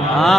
ہاں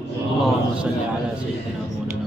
اللہم صلی علی سیدنا مولانا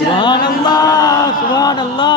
سبحان اللہ سبحان اللہ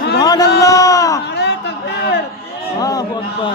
سبحان اللہ اللہ اکبر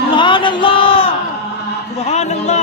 سبحان اللہ سبحان اللہ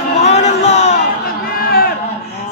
سبحان اللہ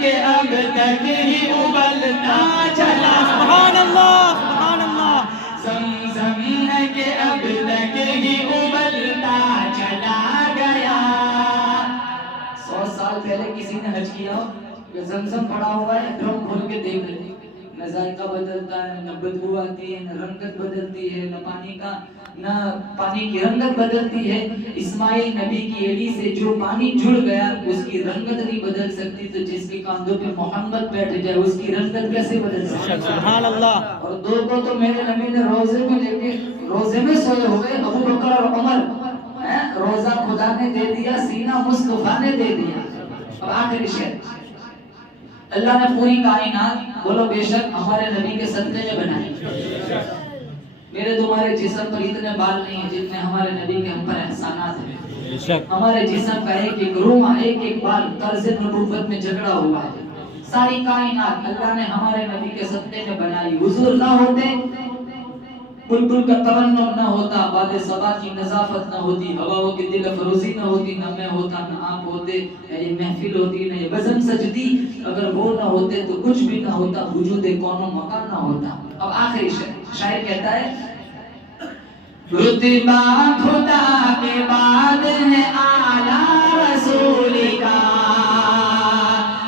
کہ اب تک ہی ابلتا چلا سبحان اللہ سبحان اللہ زمزم ہے کہ اب تک ہی ابلتا چلا گیا 100 سال پہلے کسی نے حج کیا ہو کہ زمزم پڑا ہوا ہے ڈرم کھول کے دیکھ لیں نہ ذائقہ بدلتا ہے نہ بدبو آتی ہے نہ رنگت بدلتی ہے نہ پانی کی رنگت بدلتی ہے اسماعیل نبی کی ایڑی سے جو پانی جڑ گیا اس کی رنگت نہیں بدل سکتی تو جس کے کاندھوں پہ محمد بیٹھ جائے اس کی رنگت کیسے بدل سکتی ہے سبحان اللہ اور دو کو تو میرے نبی نے روزے میں لے کے روزے میں سوئے ہوئے ابو بکر اور عمر روزہ خدا نے دے دیا سینہ مصطفیٰ نے دے دیا اور آخری شعر اللہ نے پوری کائنات بولو بے شک ہمارے نبی کے صدقے میں بنائی میرے تمہارے جسم پر اتنے بال نہیں ہیں جتنے ہمارے نبی کے ہم پر احسانات ہیں ہمارے جسم کا ایک ایک روما ایک ایک بال طرز نبوت میں جھگڑا ہوا ہے ساری کائنات اللہ نے ہمارے نبی کے صدقے میں بنائی حضور نہ ہوتے بلبل کا ترنم نہ ہوتا باد صبا کی نظافت نہ ہوتی ہواؤں کی دل افروزی نہ ہوتی نہ میں ہوتا نہ آپ ہوتے نہ یہ محفل ہوتی نہ یہ بزم سجدی اگر وہ نہ ہوتے تو کچھ بھی نہ ہوتا وجود کون و مکان نہ ہوتا اب آخری شاعر کہتا ہے رتبہ خدا کے بعد ہے اعلیٰ رسول کا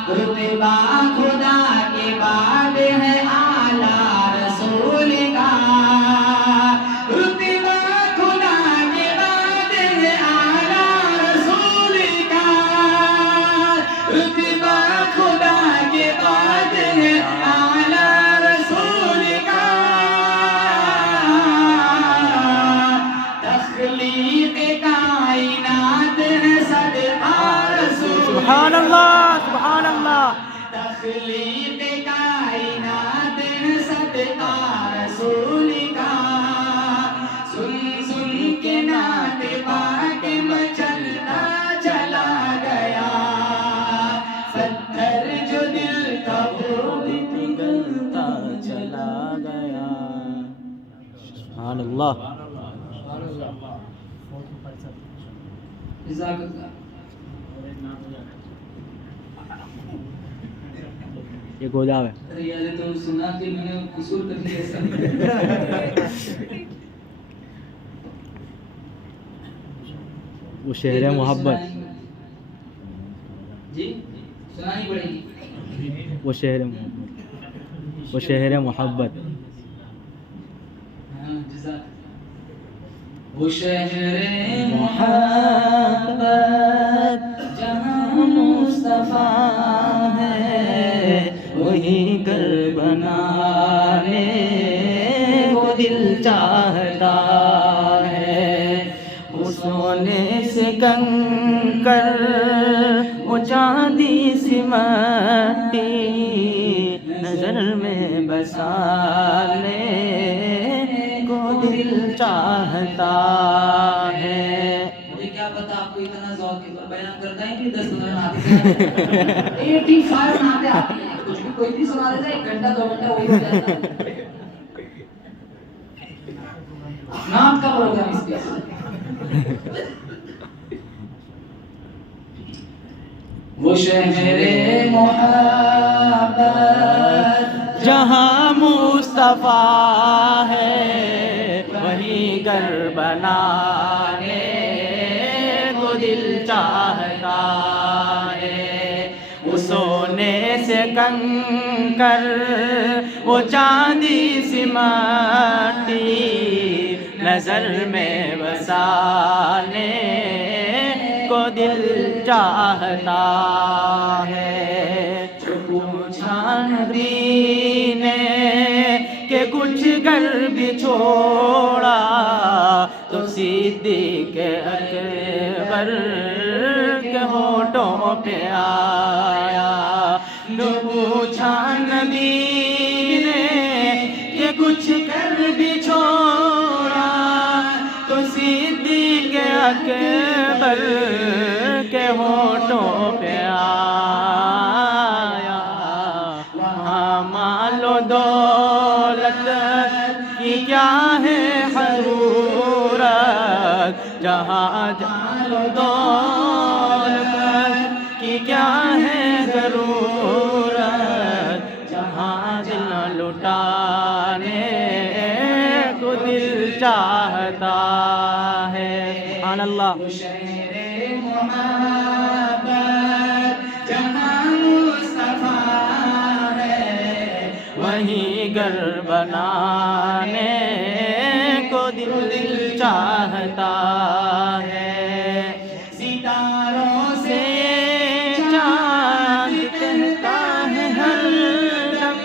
رتبہ خدا کے بعد ہے اعلیٰ رسول کا سبحان اللہ سبحان اللہ تخلیق کائنات صدقہ رسول کا سن سن کے نعت پاک مچلتا چلا گیا پتھر جو دل کا وہ بھی پگھلتا چلا گیا سبحان اللہ جزاک اللہ یہ گو جاوے ارے یار تو سنا کہ میں نے قصور کر دیا ایسا نہیں وہ شہر محبت جی سنانی پڑے گی وہ شہر محبت وہ شہر محبت ہاں جزاک وہ شہر محبت جہاں مصطفیٰ ہے وہی گھر بنانے کو دل چاہتا ہے وہ سونے سے کنکر وہ چاندی سی مٹی نظر میں بسانے کو دل چاہتا ہے مجھے کیا پتا آپ کو اتنا ذوق ہے بیان کرتا ہے کہ 10-15 آتے ہیں 85 آتے ہیں کچھ بھی کوئی بھی سنا دیتا ہے 1 گھنٹہ 2 گھنٹہ وہی ہو جاتا ہے نام کا پروگرام اس کے وہ شہر محبت جہاں مصطفیٰ ہے وہی گھر بنانے کو دل چاہتا ہے وہ سونے سے کنکر وہ چاندی سی مٹی نظر میں بسانے کو دل چاہتا ہے جو پوچھا نبی نے کہ کچھ گھر بھی چھوڑا تو صدیق اکبر کے ہونٹوں پہ آیا جو پوچھا نبی نے کہ کچھ گھر بھی چھوڑا تو صدیق اکبر کے ہونٹوں پہ آیا وہاں مال و دولت کی کیا ہے حضورت جہاں مال و دولت کی کیا ہے ضرورت اللہ. وہ شہر محبت جہاں مصطفیٰ ہے، وہیں گھر بنانے کو دل چاہتا ہے. ستاروں سے چاند کہتا ہے ہر دم،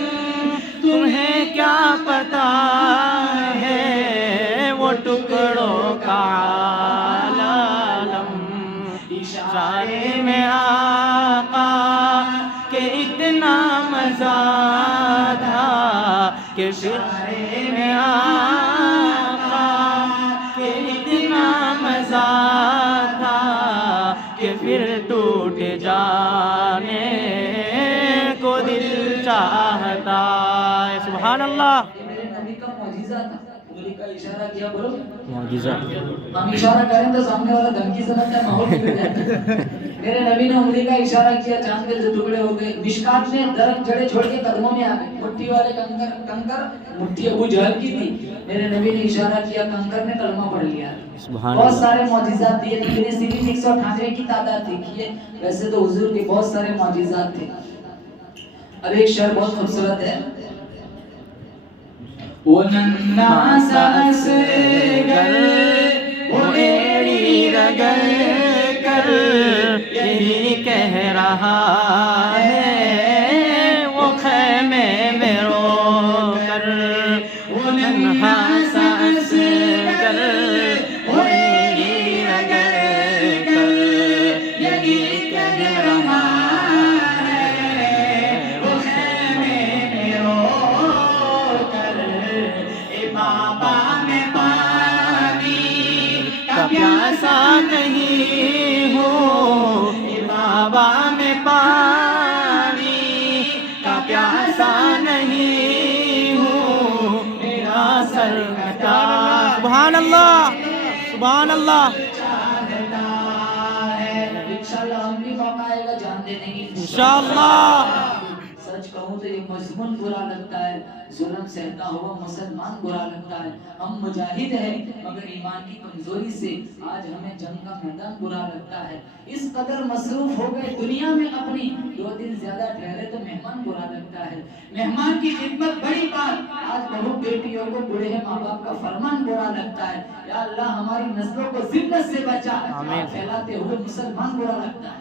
تمہیں کیا پتا ہے وہ ٹکڑوں کا عالم. اشارے میں آقا کہ اتنا مزہ تھا کہ اشارے میں آقا کہ اتنا مزہ تھا کہ پھر ٹوٹ جانے کو دل چاہتا ہے. سبحان اللہ. یہ میرے نبی کا معجزہ تھا. انگلی کا اشارہ کیا، بولو معجزہ. ہم اشارہ کریں تو سامنے والا دھمکی سمجھتا ہے، ماحول بگڑ جاتا ہے. میرے نبی نے انگلی کا اشارہ کیا، چاند کے ٹکڑے ہو گئے. مشکات نے درخت جڑے چھوڑ کے قدموں میں آ گئے. مٹھی والے کنکر مٹھی ابو جہل کی تھی. میرے نبی نے اشارہ کیا، کنکر نے کلمہ پڑھ لیا. بہت سارے معجزات دیے. نبی نے صرف 198 کی تعداد دیکھی ہے، ویسے تو حضور کے بہت سارے معجزات تھے. اب ایک شعر بہت خوبصورت ہے. وہ ننھا سا اصغر وہ ایڑی رگڑ کر یہی کہہ رہا ہے وہ خیمے میں رو کر. وہ ننھا سا اصغر وہ ایڑی رگڑ کر یہی کہہ رہا ہے وہ خیمے میں رو کر. اے بابا میں پانی کا پیاسا نہیں ہوں، اے بابا میں پانی کا پیاسا نہیں ہوں، میرا سر کٹا. سبحان اللہ. سبحان اللہ. انشاءاللہ ہم بھی موقع آئے گا جان دینے کی. انشاءاللہ. سچ کہوں تو یہ مضمون برا لگتا ہے، ظلم سہتا ہوا مسلمان برا لگتا ہے. ہم مجاہد ہیں مگر ایمان کی کمزوری سے آج ہمیں جنگ کا میدان برا لگتا ہے. اس قدر مصروف ہو گئے دنیا میں اپنی، 2 دن زیادہ ٹھہرے تو مہمان برا لگتا ہے. مہمان کی خدمت بڑی بات، آج بہو بیٹیوں کو بوڑھے ماں باپ کا فرمان برا لگتا ہے. یا اللہ ہماری نسلوں کو ذلت سے بچا. پھیلاتے ہوئے مسلمان برا لگتا ہے.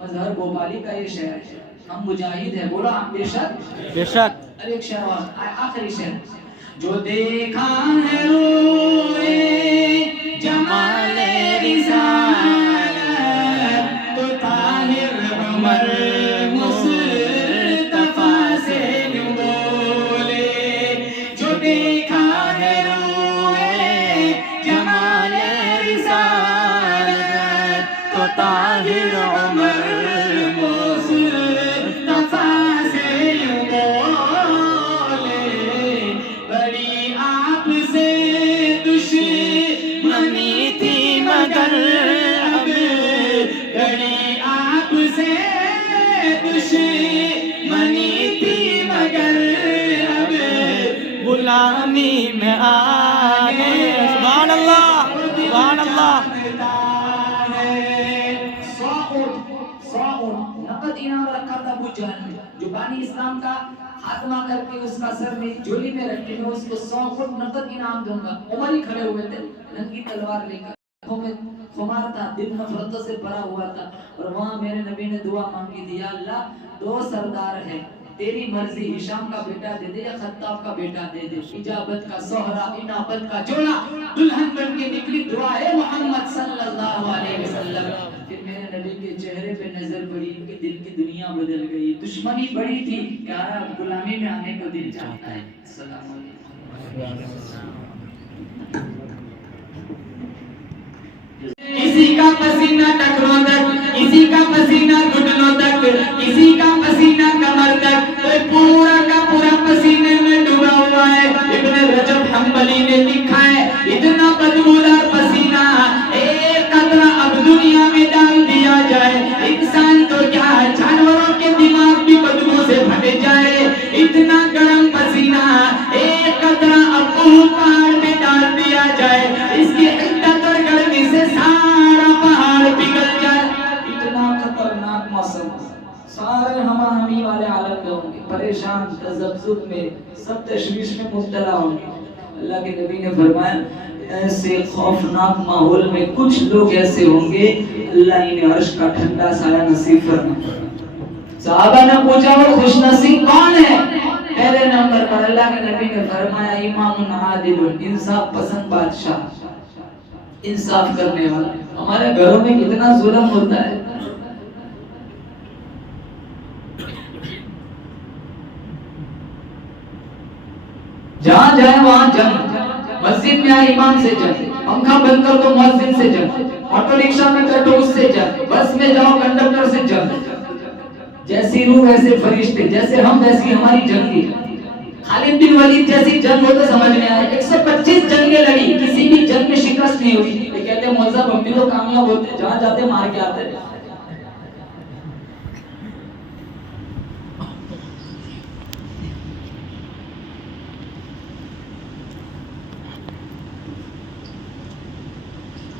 مظہر بوبالی کا یہ شعر ہے. ہم مجاہد ہیں، بولا ہم بے شک. بے شک. ایک شعر اور آخری شعر. جو دیکھا ہے روئے جمال رسالت تو طاہر عمر مصطفیٰ سے یوں بولے. جو دیکھا ہے روئے جمال رسالت تو طاہر عمر غلامی میں آگے. سبحان اللہ. سبحان اللہ. نقد انعام رکھا تھا ابو جہل نے، جو بانی اسلام کا خاتمہ کر کے اس کا سر میں جولی میں رکھ کے میں اس کو 100 فٹ نقد انعام دوں گا. عمر ہی کھڑے ہوئے تھے ننگی تلوار لے کر، آنکھوں میں خمار تھا، دل نفرتوں سے بھرا ہوا تھا. اور وہاں میرے نبی نے دعا مانگی تھی، یا اللہ 2 سردار ہیں، تیری مرضی، ہشام کا بیٹا دے دے یا خطاب کا بیٹا دے دے. اجابت کا سہرا، انابت کا جوڑا، دلہن بن کے نکلی دعائے محمد صلی اللہ علیہ وسلم. پھر میرے نبی کے چہرے پہ نظر پڑی، ان کے دل کی دنیا بدل گئی. دشمنی بڑی تھی، یار غلامی میں آنے کو دل چاہتا ہے. السلام علیکم. کسی کا پسینہ ٹکروں تک، کسی کا پسینہ گھٹنوں تک، کسی کا پسینہ کمر تک، کوئی پورا کا پورا پسینے میں ڈوبا ہوا ہے. ابن رجب حنبلی نے لکھا ہے اتنا بدبودار پسینہ ایک قطرہ اب دنیا میں ڈال دیا جائے، انسان تو کیا جانوروں کے دماغ بھی بدبو سے پھٹ جائے. اتنا گرم پسینہ ایک قطرہ اب پہاڑ میں ڈال دیا جائے، اس کی حدت اور گرمی سے ہما ہمی والے عالم میں ہوں گے، پریشان، تذبذب میں، سب تشویش میں مبتلا ہوں گے۔ اللہ کے نبی نے فرمایا ایسے خوفناک ماحول میں کچھ لوگ ایسے ہوں گے اللہ انہیں عرش کا ٹھنڈا سایہ نصیب فرمائے۔ صحابہ نے پوچھا وہ خوش نصیب کون ہے؟ پہلے نمبر پر اللہ کے نبی نے فرمایا امام عادل، انصاف پسند بادشاہ، انصاف کرنے والا۔ ہمارے گھروں میں کتنا ظلم ہوتا ہے، جہاں جائے وہاں جنگ، مسجد میں آئے امام سے جنگ، پنکھا بند کر تو مؤذن سے جنگ، آٹو رکشہ میں بیٹھو اس سے جنگ، بس میں جاؤ کنڈکٹر سے جنگ۔ جیسی روح ویسے فرشتے، جیسے ہم ویسی ہماری جنگی۔ خالد بن ولید جیسی جنگ ہو تو سمجھ میں آئے، 125 جنگیں لڑی، کسی بھی جنگ میں شکست نہیں ہوئی۔ یہ کہتے ہیں مذہب ہم بھی تو کامیاب ہوتے، جہاں جاتے مار کے آتے۔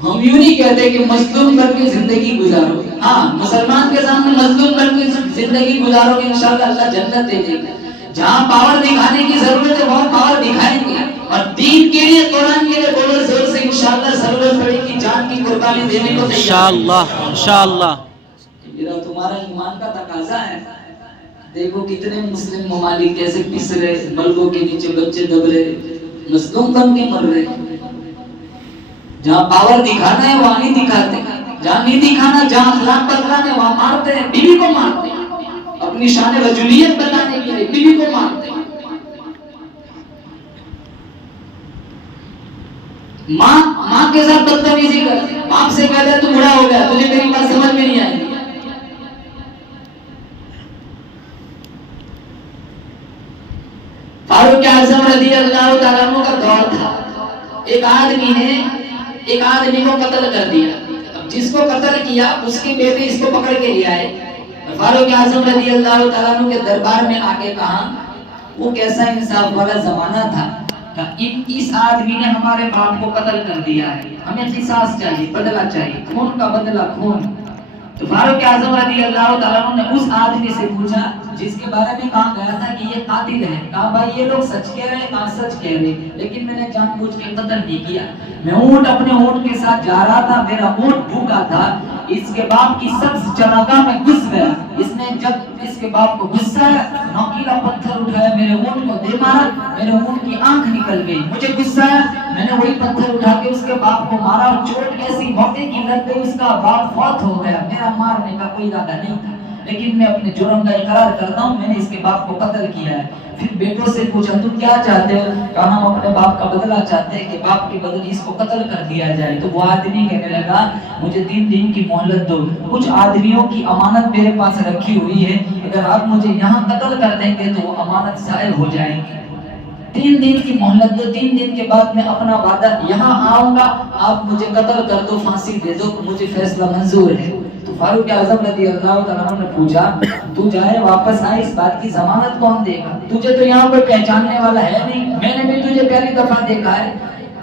ہم یوں نہیں کہتے کہ مظلوم کر کے زندگی گزارو، ہاں مسلمان کے سامنے مظلوم کر کے زندگی گزارو گے انشاءاللہ اللہ جنت دے دے گا۔ جہاں پاور دکھانے کی ضرورت ہے وہاں پاور دکھائیں گے، اور دین کے لیے، قرآن کے لیے بولو زور سے انشاءاللہ ضرورت پڑے گی جان کی قربانی دینے کو تیار۔ انشاءاللہ یہ تمہارا ایمان کا تقاضا ہے۔ دیکھو کتنے مسلم ممالک کیسے پس رہے، ملکوں کے نیچے بچے دب رہے، مظلوم بن کے مر رہے۔ جہاں پاور دکھانا ہے وہاں نہیں دکھاتے، جہاں نہیں دکھانا، جہاں اخلاق بتلانے وہاں مارتے ہیں، بیوی کو مارتے ہیں، اپنی شان رجولیت بتانے کے لیے بیوی کو مارتے ہیں۔ ماں کے ساتھ بدتمیزی کرتے ہیں، باپ سے کہتے ہیں تو بڑا ہو گیا، تجھے میری بات سمجھ میں نہیں آئی۔ فاروق اعظم رضی اللہ تعالیٰ عنہ کا دور تھا، ایک آدمی کو قتل کر دیا۔ اب جس کو قتل کیا اس کے بیٹے اس کو پکڑ کے لے آئے، فاروق اعظم رضی اللہ تعالیٰ عنہ کے دربار میں آ کے کہا، وہ کیسا انصاف والا زمانہ تھا کہ اس آدمی نے ہمارے باپ کو قتل کر دیا ہے، ہمیں قصاص چاہیے، بدلہ چاہیے، خون کا بدلہ خون۔ تو فاروق اعظم رضی اللہ تعالیٰ عنہ نے اس آدمی سے پوچھا جس کے بارے میں کہا گیا تھا کہ یہ قاتل ہے، کہا بھائی یہ لوگ سچ کہہ رہے ہیں، کہا سچ کہہ رہے ہیں، لیکن میں نے جان بوجھ کے قتل نہیں کیا، میں اپنے اونٹ کے ساتھ جا رہا تھا، میرا اونٹ بھوکا تھا، اس کے باپ کی سبز چراگاہ میں گھس گیا، اس نے جب اس کے باپ کو غصہ آیا نوکیلا پتھر اٹھایا، میرے اونٹ کو دے مارا، میرے اونٹ کی آنکھ نکل گئی، مجھے غصہ آیا، میں نے وہی پتھر اٹھا کے اس کے باپ کو مارا، اور چوٹ کیسی موقع کی لگ گئی، اس کا باپ فوت ہو گیا، میرا مارنے کا کوئی ارادہ نہیں تھا، لیکن میں اپنے جرم کا اقرار کرتا ہوں، میں نے اس کے باپ کو قتل کیا ہے۔ پھر بیٹوں سے پوچھا تم کیا چاہتے ہو؟ کہا ہم اپنے باپ کا بدلہ چاہتے ہیں کہ باپ کے بدلے اس کو قتل کر دیا جائے۔ تو وہ آدمی کہنے لگا مجھے 3 دن کی مہلت دو، کچھ آدمیوں کی امانت میرے پاس رکھی ہوئی ہے، اگر آپ مجھے یہاں قتل کر دیں گے تو وہ امانت ضائع ہو جائیں گی، 3 دن کی مہلت دو، 3 دن کے بعد میں اپنا وعدہ یہاں آؤں گا، آپ مجھے قتل کر دو، پھانسی دے دو، مجھے فیصلہ منظور ہے۔ تو فاروق اعظم رضی اللہ تعالیٰ عنہ نے پوچھا تو جائے واپس آئے اس بات کی ضمانت کون دے گا؟ تجھے تو یہاں کوئی پہچاننے والا ہے نہیں، میں نے بھی تجھے پہلی دفعہ دیکھا ہے،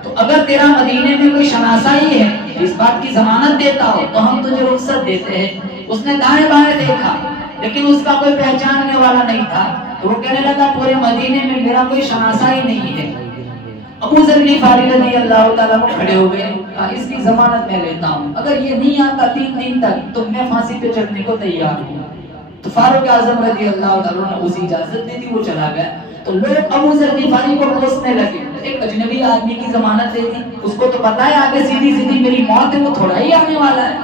تو اگر تیرا مدینے میں کوئی شناسائی ہے اس بات کی ضمانت دیتا ہو تو ہم تجھے رخصت دیتے ہیں۔ اس نے دائیں بائیں دیکھا لیکن اس کا کوئی پہچاننے والا نہیں تھا، تو وہ کہنے لگا پورے مدینے میں میرا کوئی شناسائی نہیں ہے۔ ابو ذر غفاری رضی اللہ تعالیٰ عنہ کھڑے ہو گئے، کہا اس کی ضمانت میں لیتا ہوں، اگر یہ نہیں آتا 3 دن تک تو میں پھانسی پہ چڑھنے کو تیار ہوں۔ تو فاروق اعظم رضی اللہ تعالیٰ عنہ نے اسے اجازت دے دی، وہ چلا گیا۔ تو لوگ ابو ذر غفاری کو کوسنے لگے، ایک اجنبی آدمی کی ضمانت دے دی، اس کو تو پتا ہے آگے سیدھی سیدھی میری موت ہے، وہ تھوڑا ہی آنے والا ہے۔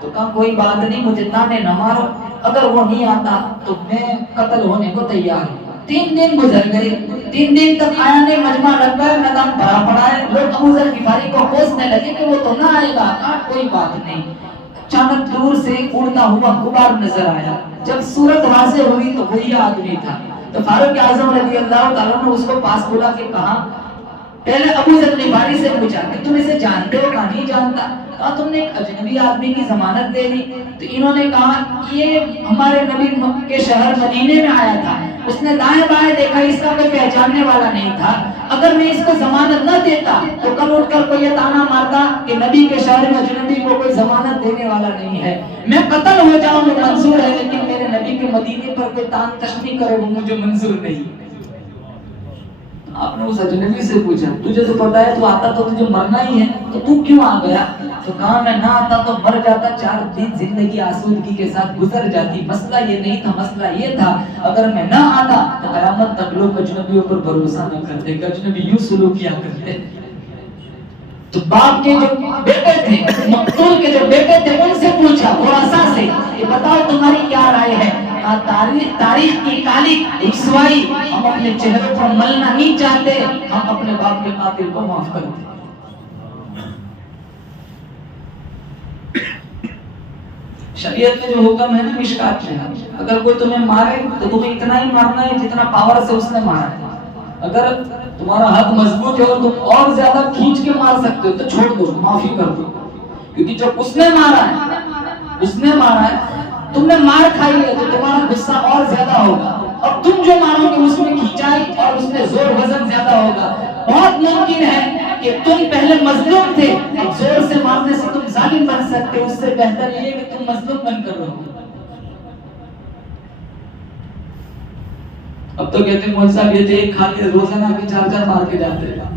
تو کہا کوئی بات نہیں، مجھے تانے نہ مارو، اگر وہ نہیں آتا تو میں قتل ہونے کو تیار ہوں۔ 3 دن گزر گئے، 3 دن تک آیا نہیں، مجمع لگ گیا، میدان بھرا پڑا ہے، لوگ ابو ذر غفاری کو کوسنے لگے کہ وہ تو نہ آئے گا، کوئی بات نہیں۔ اچانک دور سے اڑتا ہوا غبار نظر آیا، جب صورت واضح ہوئی تو وہی آدمی تھا۔ تو فاروق اعظم رضی اللہ تعالیٰ نے اس کو پاس بلا کے کہا، پہلے ابو ذر غفاری سے پوچھا کہ تم اسے جانتے ہو؟ کہا نہیں جانتا۔ کہا تم نے ایک اجنبی آدمی کی ضمانت دے دی؟ تو انہوں نے کہا یہ ہمارے نبی کے شہر مدینے میں آیا تھا، اس نے دائیں بائیں دیکھا، اس کا کوئی پہچاننے والا نہیں تھا، اگر میں اس کو ضمانت نہ دیتا تو کل اٹھ کر کوئی یہ تانا مارتا کہ نبی کے شہر میں اجنبی کو کوئی ضمانت دینے والا نہیں ہے، میں قتل ہو جاؤں منظور ہے لیکن میرے نبی کے مدینے پر کوئی تان تشنی کرے وہ مجھے منظور نہیں. آپ نے اس اجنبی سے پوچھا تجھے تو پتا ہے تو آتا تو تجھے مرنا ہی ہے تو تو کیوں آ گیا؟ تو کہا میں نہ آتا تو مر جاتا, 4 دن زندگی آسودگی کے ساتھ گزر جاتی. مسئلہ یہ نہیں تھا, مسئلہ یہ تھا اگر میں نہ آتا تو قیامت تک لوگ اجنبیوں پر بھروسہ نہ کرتے کہ اجنبی یوں سلوک کیا کرتے. تو باپ کے جو بیٹے تھے, مقتول کے جو بیٹے تھے, ان سے پوچھا خلاصہ سے کہ بتاؤ تمہاری کیا رائے ہے؟ تاریخ کی کالی رسوائی ہم اپنے چہرے پر ملنا نہیں چاہتے, ہم اپنے باپ کے قاتل کو معاف کرتے. شریعت میں جو حکم ہے نا مشکات میں, اگر کوئی تمہیں مارے تو تمہیں اتنا ہی مارنا ہے جتنا پاور سے اس نے مارا ہے. اگر تمہارا ہاتھ مضبوط ہے اور تم اور زیادہ کھینچ کے مار سکتے ہو تو چھوڑ دو, معافی کر دو, کیونکہ جب اس نے مارا ہے تم نے مار کھائی ہے تو تمہارا غصہ اور زیادہ ہوگا. اب تم جو مارو گے اس میں کھینچائی اور اس میں زور وزن زیادہ ہوگا. بہت ممکن ہے کہ تم پہلے مظلوم تھے, اب زور سے مارنے سے تم ظالم بن سکتے ہو. اس سے بہتر یہ ہے کہ تم مظلوم بن کر رہو. اب تو کہتے ہیں مولوی صاحب یہ ایک کھاتے روزانہ کے 4 مار کے جاتے ہیں.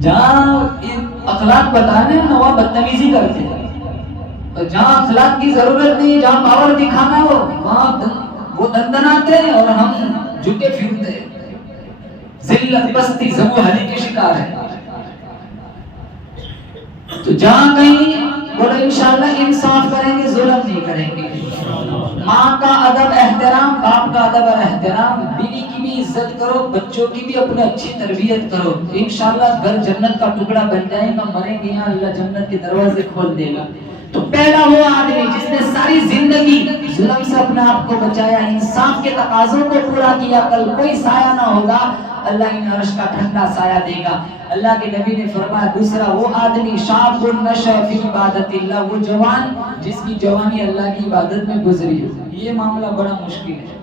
جہاں اخلاق بتانے ہیں وہاں بدتمیزی کرتے ہیں, جہاں اخلاق کی ضرورت نہیں, جہاں پاور دکھانا ہو وہاں وہ دندناتے ہیں اور ہم جھکے پھرتے ہیں. ذلت پستی زبو حلی کے شکار ہے. تو جہاں کہیں بولے انشاءاللہ انصاف کریں گے, ظلم نہیں کریں گے. ماں کا ادب احترام, باپ کا ادب اور احترام, بیوی کی بھی عزت کرو, بچوں کی بھی اپنے اچھی تربیت کرو. انشاءاللہ گھر جنت کا ٹکڑا بن جائے گا. مریں گے یہاں اللہ جنت کے دروازے کھول دے گا. تو پہلا وہ آدمی جس نے ساری زندگی ظلم سے اپنے آپ کو بچایا, انصاف کے تقاضوں کو پورا کیا, کل کوئی سایہ نہ ہوگا, اللہ انہیں عرش کا ٹھنڈا سایہ دے گا. اللہ کے نبی نے فرمایا دوسرا وہ آدمی شاب نشأ فی عبادت اللہ, وہ جوان جس کی جوانی اللہ کی عبادت میں گزری. یہ معاملہ بڑا مشکل ہے.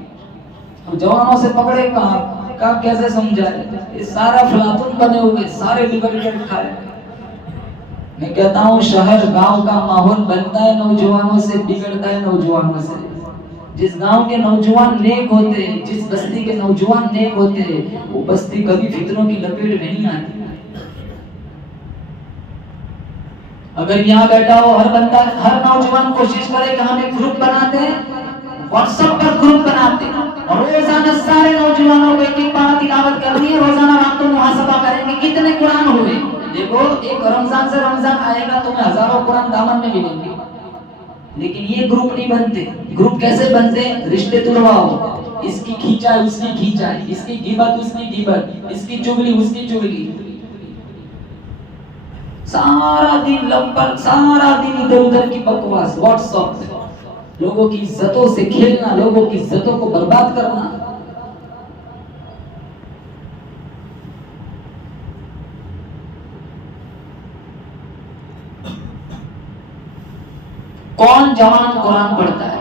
اب جوانوں سے پکڑے کہاں کیسے سمجھائے؟ یہ سارا فلاطون بنے ہوئے, سارے ڈیولپمنٹ کھائے. میں کہتا ہوں شہر گاؤں کا ماحول بنتا ہے نوجوانوں سے, بگڑتا ہے نوجوانوں سے. جس گاؤں کے نوجوان نیک ہوتے ہیں, جس بستی کے نوجوان نیک ہوتے ہیں, وہ بستی کبھی فتنوں کی لپیٹ میں نہیں آتی. اگر یہاں بیٹھا ہو ہر بندہ, ہر نوجوان کوشش کرے کہ ہم ایک گروپ بناتے ہیں, واٹس ایپ پر گروپ بناتے ہیں, اور روزانہ سارے نوجوانوں کو ایک پارہ تلاوت کرنی ہے, روزانہ رات کو محاسبہ کریں گے کتنے قرآن ہوئے. دیکھو ایک رمضان سے رمضان آئے گا تو میں ہزاروں قرآن دامن میں ملیں گے. لیکن یہ گروپ نہیں بنتے. گروپ کیسے بنتے؟ رشتے تلواؤ, اس کی کھینچائی اس کی کھینچائی, اس کی غیبت اس کی غیبت, اس کی چغلی اس کی چغلی. سارا دن لمپر, سارا دن ادھر ادھر کی بکواس, واٹس ایپ پہ لوگوں کی عزتوں سے کھیلنا, لوگوں کی عزتوں کو برباد کرنا. کون جوان قرآن پڑھتا ہے؟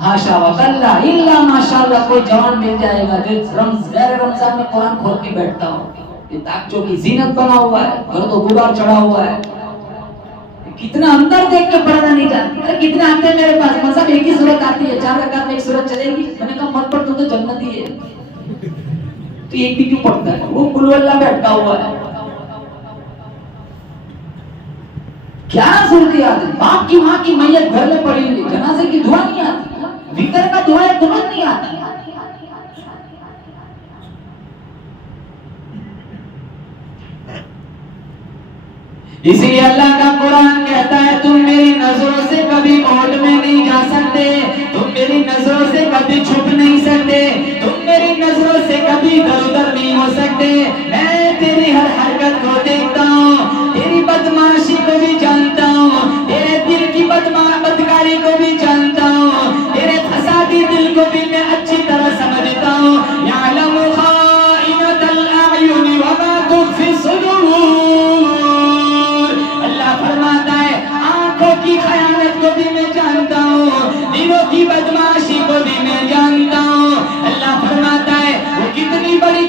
ہاشا وکلا الا ماشاءاللہ, کوئی جوان مل جائے گا جو غیر رمضان میں قرآن کھول کے بیٹھتا ہو. یہ تاکچوں کی زینت بنا ہوا ہے, گھر و غبار چڑھا ہوا ہے. کتنا اندر دیکھ کے پڑھنا نہیں جانتے. کتنے آتے ہیں میرے پاس, مطلب ایک ہی سورت آتی ہے, 4 رکعت میں ایک سورت چلے گی. میں نے کہا مت پڑھ, تو جنتی ہے. تو ایک بھی کیوں پڑھتا ہے؟ وہ قل اللہ بیٹھا ہوا ہے. کیا ضرورت ہے؟ باپ کی ماں کی میت گھر میں پڑی ہوئی, جنازے کی دعا نہیں آتی, وکر کا دعا قنوت نہیں آتی. اسی لیے اللہ کا قرآن کہتا ہے تم میری نظروں سے کبھی اوٹ میں نہیں جا سکتے, تم میری نظروں سے کبھی چھپ نہیں سکتے, تم میری نظروں سے کبھی ادھر ادھر نہیں ہو سکتے. میں تیری ہر حرکت کو دیکھتا ہوں, تیری بدماشی کو بھی جانتا ہوں, تیرے دل کی بدکاری کو بھی جانتا ہوں, تیرے فسادی دل کو بھی میں اچھی طرح سمجھتا ہوں. یعلم خائنۃ الاعین وما تخفی الصدور. اللہ فرماتا ہے آنکھوں کی خیانت کو بھی میں جانتا ہوں, دلوں کی بدماشی کو بھی میں جانتا ہوں. اللہ فرماتا ہے وہ کتنی بڑی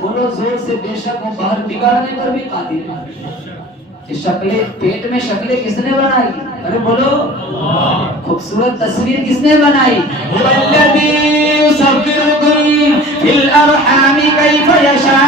بولو زور سے بے شک وہ باہر بگاڑنے پر بھی قادر ہے. یہ شکلیں پیٹ میں شکلیں کس نے بنائی؟ ارے بولو خوبصورت تصویر کس نے بنائی؟ والذی یصورکم فی الارحام کیف یشاء.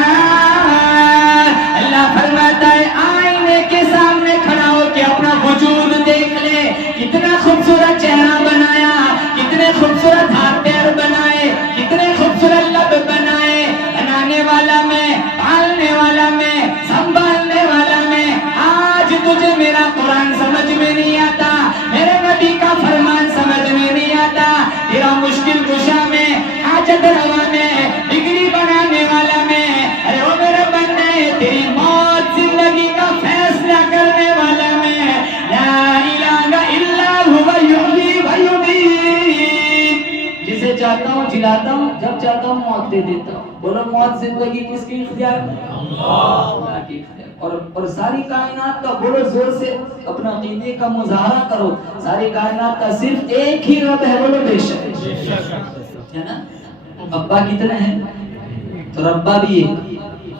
اللہ فرماتا ہے آئینے کے سامنے کھڑا ہو کے اپنا وجود دیکھ لے. کتنا خوبصورت چہرہ بنایا, کتنے خوبصورت ہاتھ پیر بنائے, کتنے خوبصورت لب بنائے. بنانے والا میں, پالنے والا میں, سنبھالنے والا میں. آج تجھے میرا قرآن سمجھ میں نہیں آتا, میرے نبی کا فرمان سمجھ میں نہیں آتا. تیرا مشکل کشا میں, حاجت روا میں, ڈگری بنانے والا میں. ارے وہ میرے بندے تیری موت زندگی کا فیصلہ کرنے والا میں. لا الہ الا هو یحیی و یمیت. جسے چاہتا ہوں جلاتا ہوں, جب چاہتا ہوں موت دے دیتا ہوں. بولو موت زندگی کس کی اختیار میں؟ اللہ کی اختیار. اور ساری کائنات کا بولو زور سے اپنا عقیدے کا مظاہرہ کرو. ساری کائنات کا صرف ایک ہی رب ہے, بولو بے شک ہے نا. ابا کتنے ہیں تو ربا بھی ہے.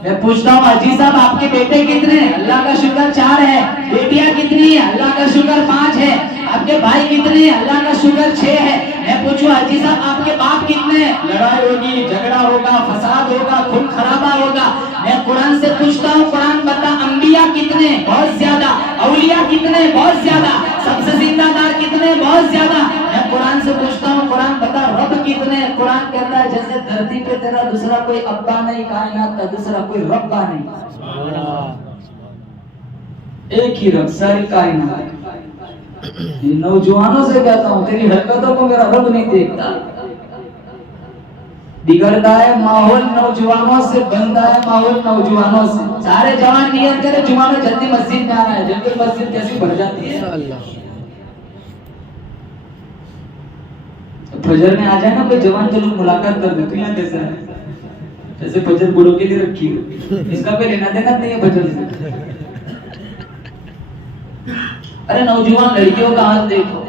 میں پوچھتا ہوں حاجی صاحب آپ کے بیٹے کتنے ہیں؟ اللہ کا شکر 4 ہے. بیٹیاں کتنی ہیں؟ اللہ کا شکر 5 ہے. آپ کے بھائی کتنے ہیں؟ اللہ کا شکر 6 ہے. میں پوچھوں حاجی صاحب آپ کے باپ کتنے ہیں؟ لڑائی ہوگی, جھگڑا ہوگا, فساد ہوگا, خون خرابہ ہوگا. میں قرآن سے پوچھتا ہوں قرآن بتا انبیاء کتنے؟ بہت زیادہ. اولیاء کتنے؟ بہت زیادہ. سب سے زندہ دار کتنے؟ بہت زیادہ. میں قرآن سے پوچھتا ہوں قرآن بتا رب کتنے؟ قرآن کہتا ہے جیسے دھرتی پہ تیرا دوسرا کوئی ابا نہیں, کائنات کا دوسرا کوئی ربا نہیں, ایک ہی رب ساری کائنات. نوجوانوں سے کہتا ہوں تیری حرکتوں کو میرا رب نہیں دیکھتا. بگڑتا ہے ماحول نوجوانوں سے, بنتا ہے ماحول نوجوانوں سے. سارے جوان نیت کرے جوانوں جلدی مسجد میں آنا ہے. جلدی مسجد کیسی بڑھ جاتی ہے. فجر میں آ جائے نا کوئی جوان, چلو ملاقات کر دے. یہاں کیسا ہے؟ جیسے فجر بوڑھوں کے لیے رکھی ہو, اس کا کوئی لینا دینا نہیں ہے فجر سے. ارے نوجوان لڑکیوں کا ہاتھ دیکھو,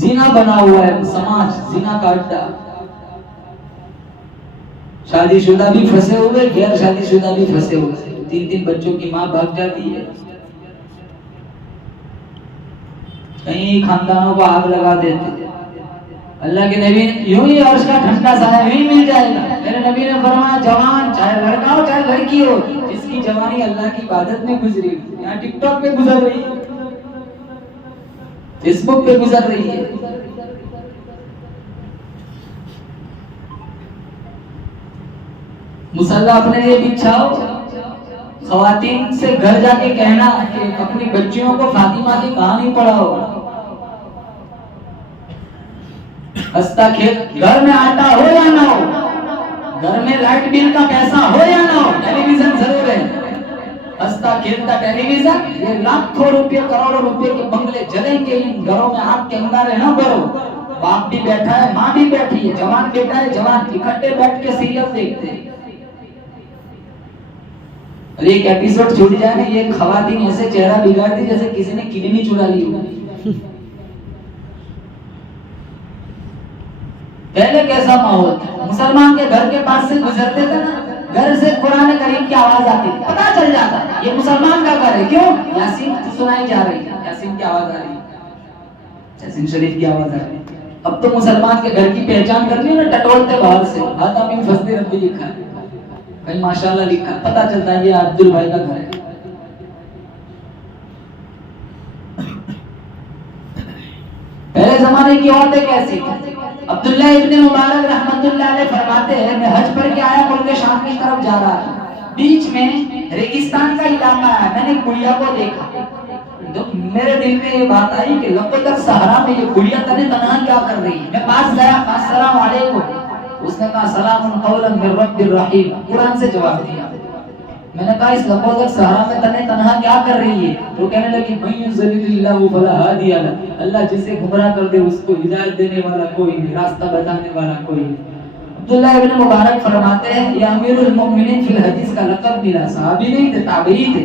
زنا بنا ہوا ہے سماج, زنا کا اڈا. شادی شدہ بھی پھنسے ہوئے, غیر شادی شدہ بھی پھنسے ہوئے. 3 بچوں کی ماں بھاگ جاتی ہے, کہیں خاندانوں کو آگ لگا دیتے. اللہ کے نبی نے یوں ہی عرش کا ٹھنڈا سایہ یوں ہی مل جائے گا. میرے نبی نے فرمایا جوان چاہے لڑکا ہو چاہے لڑکی ہو, جس کی جوانی اللہ کی عبادت میں گزری, یہاں ٹک ٹاک پہ گزر رہی ہے, فیس بک پہ گزر رہی ہے, مصلی اپنے لیے بچھاؤ. خواتین سے گھر جا کے کہنا کہ اپنی بچیوں کو فاطمہ کی کہانی پڑھاؤ. ہستا کھیل گھر میں آتا ہو یا نہ ہو, گھر میں لائٹ بل کا پیسہ ہو یا نہ ہو, ٹیلی ویژن ضرور ہے. ہستا کھیلتا ٹیلی ویژن, یہ لاکھوں روپے کروڑوں روپے کے بنگلے جلیں گے. ان گھروں میں آگ کے انگارے نہ بھرو. باپ بھی بیٹھا ہے, ماں بھی بیٹھی ہے, جوان بیٹا ہے, جوان اکٹھے بیٹھ کے سیریل دیکھتے ہیں. اور ایک ایپیسوڈ چھوٹ جائے نا, یہ خواتین ایسے چہرہ بگاڑتی جیسے کسی نے کڈنی چرا لی ہو. پہلے کیسا ماحول تھا, مسلمان کے گھر کے پاس سے گزرتے تھے نا, گھر سے قرآن کریم کی آواز آتی تھی, پتہ چل جاتا یہ مسلمان کا گھر ہے. کیوں؟ یاسین سنائی جا رہی ہے, یاسین کی آواز آ رہی ہے, یاسین شریف کی آواز آ رہی ہے. اب تو مسلمان کے گھر کی پہچان کر لی نا, ٹٹولتے باہر سے, ہاتھ میں فضل ربی لکھا ہے, کہیں ماشاءاللہ لکھا, پتہ چلتا ہے یہ عبد البھائی کا گھر ہے. پہلے زمانے کی عورتیں کیسی تھیں؟ عبداللہ ابن مبارک رحمت اللہ علیہ فرماتے ہیں میں حج پڑھ کے آیا, ملک شام کی طرف جا رہا تھا. بیچ میں ریگستان کا علاقہ ہے, میں نے گڑیا کو دیکھا. میرے دل میں یہ بات آئی کہ لب تک صحرا میں یہ گڑیا تنہا کیا کر رہی ہے. میں پاس گیا, السلام علیکم. اس نے کہا سلام قولا من رب الرحیم, قرآن سے جواب دیا. میں نے کہا اس لبوزک صحرا میں تنہا کیا کر رہی ہے؟ تو کہنے لگی من یضلل اللہ فلا ہادی لہ, اللہ جسے گمراہ کر دے اس کو ہدایت دینے والا کوئی نہیں, راستہ بتانے والا کوئی نہیں. عبداللہ ابن مبارک فرماتے ہیں یہ امیر المؤمنین فی الحدیث کا لقب ملا, صحابی نہیں تھے, تابعی تھے.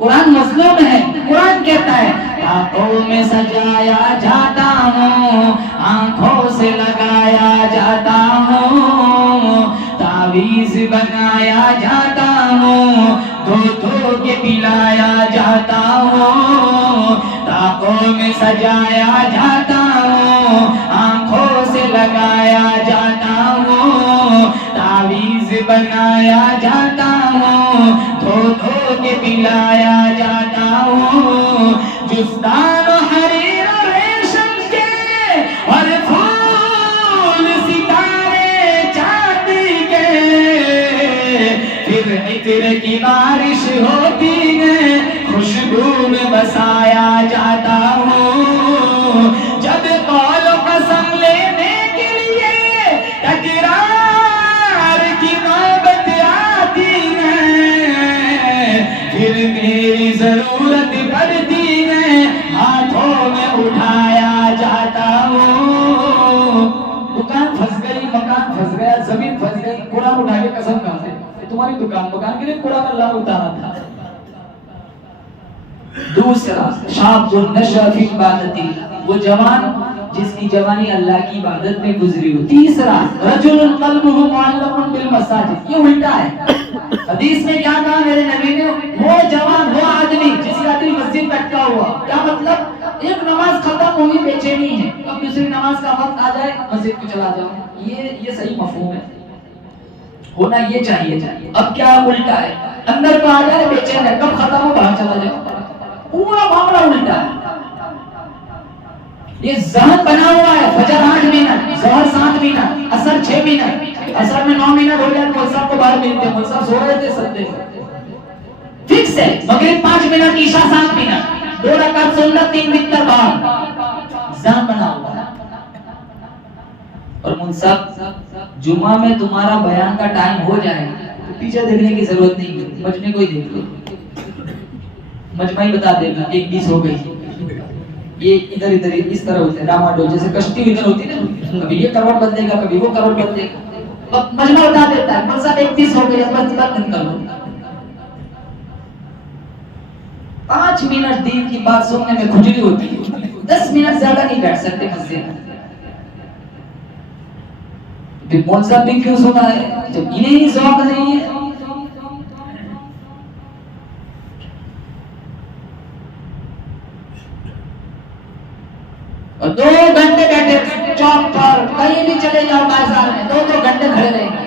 قرآن مظلوم ہے. قرآن کہتا ہے آنکھوں میں سجایا جاتا ہوں, آنکھوں سے لگایا جاتا ہوں, تعویذ بنایا جاتا ہوں, دھو دھو کے پلایا جاتا ہوں, آنکھوں میں سجایا جاتا ہوں, آنکھوں سے لگایا جاتا ہوں, تعویذ بنایا جاتا ہوں, دھو دھو کے پلایا جاتا ہوں, جستان و حریر و ریشم کے اور پھول ستارے چاندی کے, پھر عطر کی بارش ہوتی ہے, خوشبو میں بسایا جاتا ہوں, جب قول و قسم لینے کے لیے تکرار کی نوبت آتی ہے, پھر میری ضرورت پڑتی ہے, ہاتھوں میں اٹھایا جاتا ہوں. دکان پھنس گئی, مکان پھنس گیا, زمین پھنس گئی, قرآن اٹھا کے قسم کہاں سے؟ تمہاری دکان کے لیے قرآن اللہ نے اتارا تھا. دوسرا شاب النشأ فی عبادت اللہ, وہ جوان جس کی جوانی اللہ کی عبادت میں گزری ہو. تیسرا رجل قلبہ معلق بالمساجد, یہ الٹا ہے. حدیث میں کیا کہا میرے نبی نے؟ وہ جوان, وہ آدمی جس کا دل مسجد میں اٹکا ہوا. کیا مطلب؟ ایک نماز ختم ہوئی بے چینی ہے, اب دوسری نماز کا وقت آ جائے مسجد کو چلا جاؤں. یہ صحیح مفہوم ہے, ہونا یہ چاہیے. اب کیا الٹا ہے, اندر کو آ جائے بے چین ہے, کب ختم ہو باہر چلا جائے. پورا معاملہ الٹا ہے. یہ ذہن بنا ہوا ہے, فجر 8 منٹ, ظہر 7 منٹ, عصر 6 منٹ, عصر میں 9 منٹ ہو جائے, مول صاحب کو باہر ملتے ہیں, مول صاحب سو رہے تھے سجدے سے, فکس ہے. مغرب 5 منٹ, عشاء 7 منٹ, 2 رکعت سنت, 3 وتر باہر, ذہن بنا ہوا ہے. اور مول صاحب جمعہ میں تمہارا بیان کا ٹائم ہو جائے تو پیچھے دیکھنے کی ضرورت نہیں ہے, مجمع کو ہی دیکھ لو, مجمع ہی بتا دے گا 1:20 ہو گئی. یہ ادھر ادھر اس طرح ہوتے ہیں ڈاما ڈول, جیسے کشتی ادھر ہوتی ہے نا, کبھی یہ کروٹ بدلے گا, کبھی وہ کروٹ بدلے گا, مجمع بتا دیتا ہے مول صاحب 1:30 ہو گئی, بس بند کر لو. 5 منٹ دین کی بات سننے میں کھجلی ہوتی ہے, 10 منٹ زیادہ نہیں بیٹھ سکتے مسجد میں. مول صاحب بھی کیوں سنا ہے جب انہیں ہی ذوق نہیں ہے. اور 2 گھنٹے بیٹھے چوک پر, کہیں بھی چلے جاؤ بازار میں 2 گھنٹے کھڑے رہیں گے.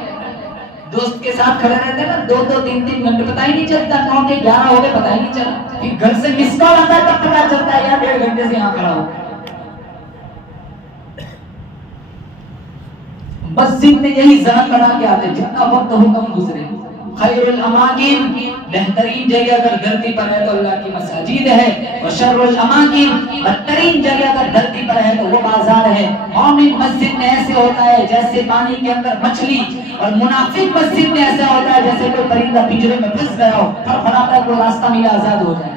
دوست کے ساتھ کھڑے رہتے ہیں نا 2-3 گھنٹے, پتہ ہی نہیں چلتا 9 کے 11 ہو گئے, پتہ ہی نہیں چلا. پھر گھر سے مس کال آتا ہے تب پتہ چلتا ہے یار 1.5 گھنٹے سے یہاں کھڑا ہو. مسجد میں یہی ذہن بنا کے آتے, جتنا وقت حکم گزرے. خیر الاماکن, بہترین جگہ اگر دھرتی پر ہے تو اللہ کی مساجد ہے, اور شر الاماکن, بدترین جگہ اگر دھرتی پر ہے تو وہ بازار ہے. مومن مسجد میں ایسے ہوتا ہے جیسے پانی کے اندر مچھلی, اور منافق مسجد میں ایسا ہوتا ہے جیسے کوئی پرندہ پنجرے میں پھنس گیا ہو, فڑفڑاتا ہے, کوئی راستہ ملا آزاد ہو جائے.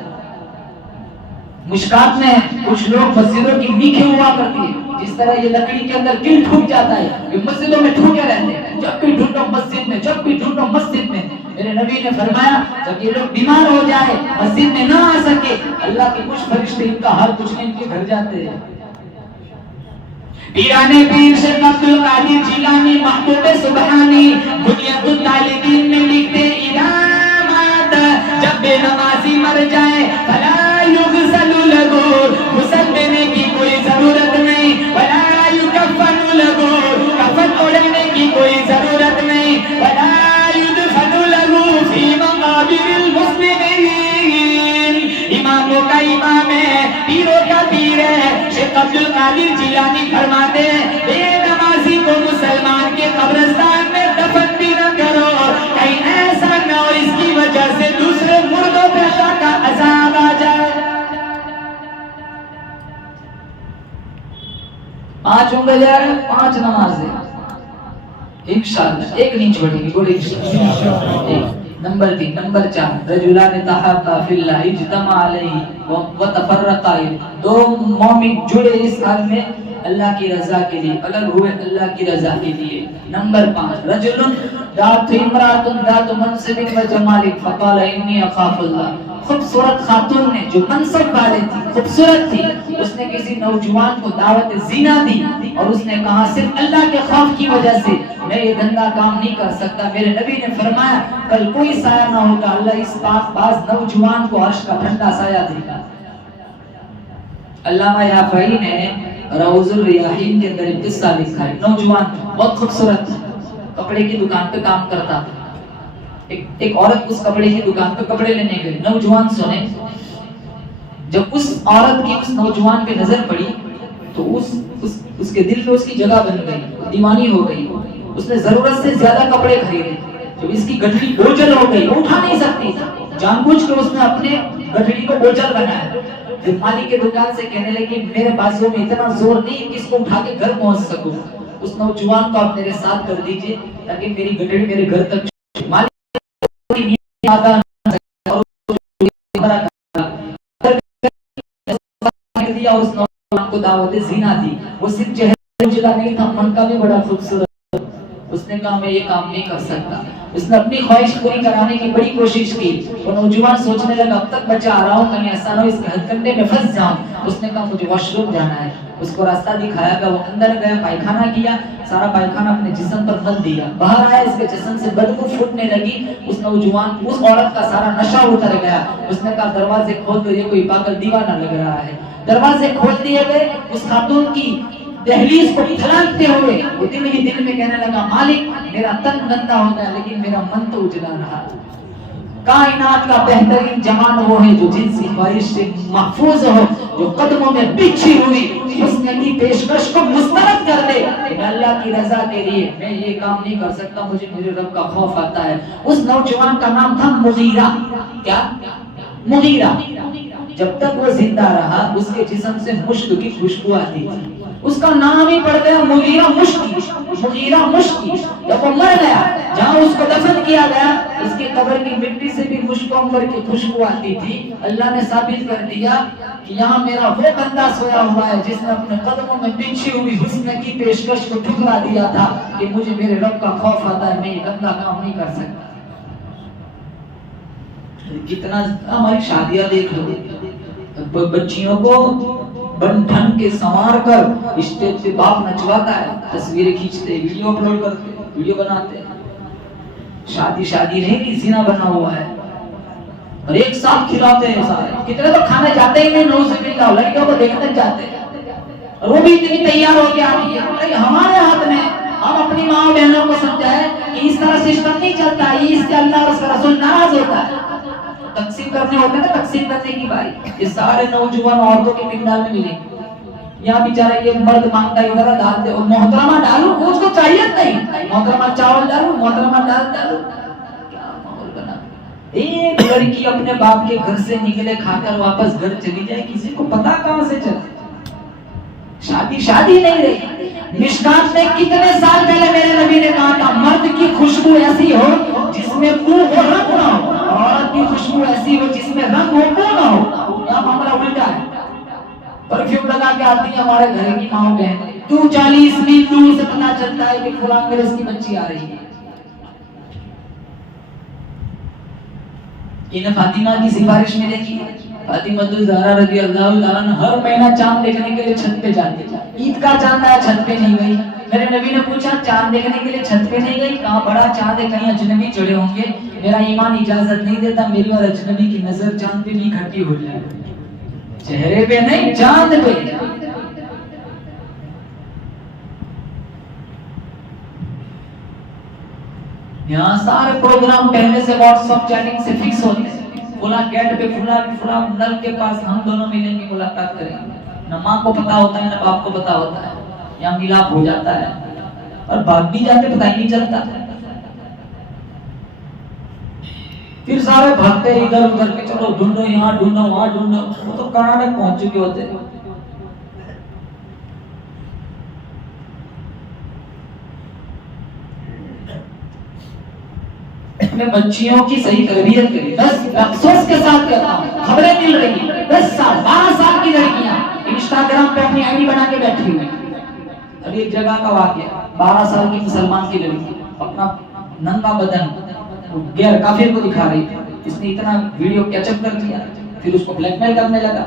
مشکات میں کچھ لوگ مسجدوں کی میکھیں ہوا کرتی ہے, جس طرح یہ لکڑی کے اندر گل ٹوٹ جاتا ہے, یہ مسجدوں میں ٹوٹے رہتے ہیں, جب بھی ڈھونڈو مسجد میں, جب بھی ڈھونڈو مسجد میں. میرے نبی نے فرمایا جب یہ لوگ بیمار ہو جائے, مسجد میں نہ آ سکے, اللہ کے کچھ فرشتے ان کا حال پوچھنے ان کے گھر جاتے ہیں. پیرانے پیر شیخ عبد القادر جیلانی محبوب سبحانی بنیاد الطالبین میں لکھتے ادامات, جب بے نمازی مر جائے فلا یغسل لہو, غسل دینے کی کوئی ضرورت نہیں, ولا یکفن لہو, کفن اوڑھنے کی کوئی ضرورت نہیں, ولا یدفن لہو فی مقابر المسلمین. اماموں کا امام ہے, پیروں کا پیر ہے. شیخ عبد القادر جیلانی فرماتے ہیں بے نمازی کو مسلمان کے قبرستان میں دفن بھی نہ کرو, کہیں ایسا نہ ہو اس کی وجہ سے دوسرے مردوں پہ اللہ کا عذاب آ جائے. 5 عمرے جائے, 5 نمازیں انشاءاللہ, ایک نہیں چھوڑیں گے, بولے انشاءاللہ. نمبر 3. نمبر 4 رجلان تحابا فی اللہ اجتمع علیہ وتفرقا علیہ, 2 مومن جڑے اس حال میں اللہ کی رضا کے لیے, الگ ہوئے اللہ کی رضا کے لیے. نمبر 5 رجل ذات امرأۃ ذات منصب و جمال فقال انی اخاف اللہ خوبصورت خاتون نے جو منصب والے تھی، خوبصورت تھی، اس نے کسی نوجوان کو دعوت زنا دی اور اس نے کہا صرف اللہ کے خوف کی وجہ سے میں یہ گندا کام نہیں کر سکتا. میرے نبی نے فرمایا کل کوئی سایہ نہ ہوگا، اللہ اس پاک باز نوجوان کو عرش کا ٹھنڈا سایہ دے گا. علامہ یافعی نے روض الریاحین کے اندر ایک قصہ لکھا ہے. نوجوان بہت خوبصورت کپڑے کی دکان پہ کام کرتا تھا. ایک عورت اس کپڑے کی دکان پہ کپڑے لینے گئی. نوجوان سنے جب اس عورت کی اس نوجوان پہ نظر پڑی تو اس کے دل میں اس کی جگہ بن گئی، دیوانی ہو گئی. اس نے ضرورت سے زیادہ کپڑے خریدے. جب اس کی گٹھڑی بوجھل ہو گئی، اٹھا نہیں سکتی، جان بوجھ کر اس نے اپنے گٹھڑی کو بوجھل بنایا. پھر مالک کے دکان سے کہنے لگی میرے بازو میں اتنا زور نہیں کہ اس کو اٹھا کے گھر پہنچ سکوں، اس نوجوان کو آپ میرے ساتھ کر دیجئے تاکہ میری گٹھڑی میرے گھر تک. مالک اور اس نوجوان کو دعوت زنا دی. وہ صرف چہرہ اجلا نہیں تھا، من کا بھی بڑا خوبصورت. اس نے کہا میں یہ کام نہیں کر سکتا. اس نے اپنی خواہش پوری کرانے کی بڑی کوشش کی. وہ نوجوان سوچنے لگا اب تک بچہ آ رہا ہوں، کہیں ایسا نہ ہو اس کے ہتھ کنڈے میں پھنس جاؤں. اس نے کہا مجھے واش روم جانا ہے. اس کو راستہ دکھایا گیا. وہ اندر گیا، پائخانہ کیا، سارا پائخانہ اپنے جسم پر مل دیا. باہر آیا، اس کے جسم سے بدبو پھوٹنے لگی. اس نوجوان اس عورت کا سارا نشہ اتر گیا. اس نے کہا دروازے کھول دو، یہ کوئی پاگل دیوانہ لگ رہا ہے. دروازے کھول دیے گئے. اس خاتون کی دہلیز کو پھلانگتے ہوئے وہ دل ہی دل میں کہنے لگا مالک میرا تن گندا ہوتا ہے لیکن میرا من تو اجلا رہا. کائنات کا بہترین جہان وہ ہے جو جنسی خواہش سے محفوظ ہو، جو قدموں میں بچھی ہوئی حسن کی پیشکش کو مسترد کر دے کہ اللہ کی رضا کے لیے میں یہ کام نہیں کر سکتا، مجھے میرے رب کا خوف آتا ہے. اس نوجوان کا نام تھا مغیرہ. کیا؟ مغیرہ. جب تک وہ زندہ رہا اس کے جسم سے مشک کی خوشبو آتی تھی. اس کا نام ہی پڑ گیا مغیرہ مشکی. مغیرہ مشکی. جب وہ مر گیا، جہاں اس کو دفن کیا گیا اس کی قبر کی مٹی سے بھی مشک و عنبر کی خوشبو آتی تھی. اللہ نے ثابت کر دیا کہ یہاں میرا وہ بندہ سویا ہوا ہے جس نے اپنے قدموں میں بچھی ہوئی حسن کی پیشکش کو ٹھکرا دیا تھا کہ مجھے میرے رب کا خوف آتا ہے، میں یہ گندا کام نہیں کر سکتا. کتنا ہماری شادیاں دیکھ لو، بچیوں کو بن ٹھن کے سنوار کر اسٹیج پہ باپ نچواتا ہے، تصویریں کھینچتے، ویڈیو اپلوڈ کرتے، ویڈیو بناتے ہیں. شادی نہیں، زنا بنا ہوا ہے اور ایک ساتھ کھلاتے ہیں سارے. کتنے تو کھانے جاتے ہی نہیں، نوز باللہ لڑکیوں کو دیکھنے جاتے ہیں اور وہ بھی اتنی تیار ہو کے آتی ہے. ہمارے ہاتھ میں ہم اپنی ماں بہنوں کو سمجھائیں کہ اس طرح سسٹم نہیں چلتا ہے، اس سے اللہ اور اس کا رسول ناراض ہوتا ہے. تقسیم کرنے ہوتے ہیں نا، تقسیم کرنے کی باری یہ سارے نوجوان عورتوں کے پنڈال میں ملیں گے. یہاں بیچارہ یہ مرد مانگتا ہے ادھر ڈال دے، اور محترمہ ڈالو، اس کو چاہیے نہیں، محترمہ چاول ڈالو، محترمہ دال ڈالو. کیا ماحول بنا. ایک لڑکی اپنے باپ کے گھر سے نکلے کھا کر واپس گھر چلی جائے، کسی کو پتا کہاں سے چلے. شادی نہیں رہی. مشکات میں کتنے سال پہلے میرے نبی نے کہا تھا مرد کی خوشبو ایسی ہو جس میں بو ہو رنگ نہ ہو، عورت کی خوشبو ایسی ہو جس میں رنگ ہو بو نہ ہو. یہاں معاملہ الٹا ہے. پرفیوم لگا کے آتی ہے ہمارے گھر کی ماں بہن، 40 میل دور سے پتا چلتا ہے کہ فلاں گھر کی بچی آ رہی ہے. انہیں فاطمہ کی سفارش ملے گی. فاطمہ الزہرا رضی اللہ تعالیٰ عنہ ہر مہینہ چاند دیکھنے کے لیے چھت پہ جاتی. عید کا چاند آیا چھت پہ نہیں گئی. میرے نبی نے پوچھا چاند دیکھنے کے لیے چھت پہ نہیں گئی؟ کہاں بڑا چاند ہے، کہیں اجنبی چڑھے ہوں گے، میرا ایمان اجازت نہیں دیتا میری اور اجنبی کی نظر چاند پہ بھی اکٹھی ہو جائے. چہرے پہ نہیں، چاند پہ. یہاں سارے پروگرام پہلے سے واٹس ایپ چیٹنگ سے فکس ہوتے ہیں. فلاں گیٹ پہ فلاں نل کے پاس ہم دونوں ملیں گے، ملاقات کریں گے. نہ ماں کو پتا ہوتا ہے نہ باپ کو پتا ہوتا ہے. یہاں ملاپ ہو جاتا ہے اور بھاگ بھی جاتے، پتہ ہی نہیں چلتا. پھر سارے بھاگتے ادھر ادھر کے، چلو ڈھونڈو یہاں ڈھونڈو وہاں ڈھونڈو. وہ تو کرناٹک پہنچ چکے ہوتے. میں بچیوں کی صحیح تربیت کری. 10 افسوس کے ساتھ کہتا ہوں خبریں مل رہی 10 سال 12 سال کی لڑکیاں انسٹاگرام پہ اپنی آئی ڈی بنا کے بیٹھی ہوئی. ابھی ایک جگہ کا واقعہ، 12 سال کی مسلمان کی لڑکی اپنا ننگا بدن غیر کافر کو دکھا رہی تھی. اس نے اتنا ویڈیو کیچ اپ کر لیا، پھر اس کو بلیک میل کرنے لگا،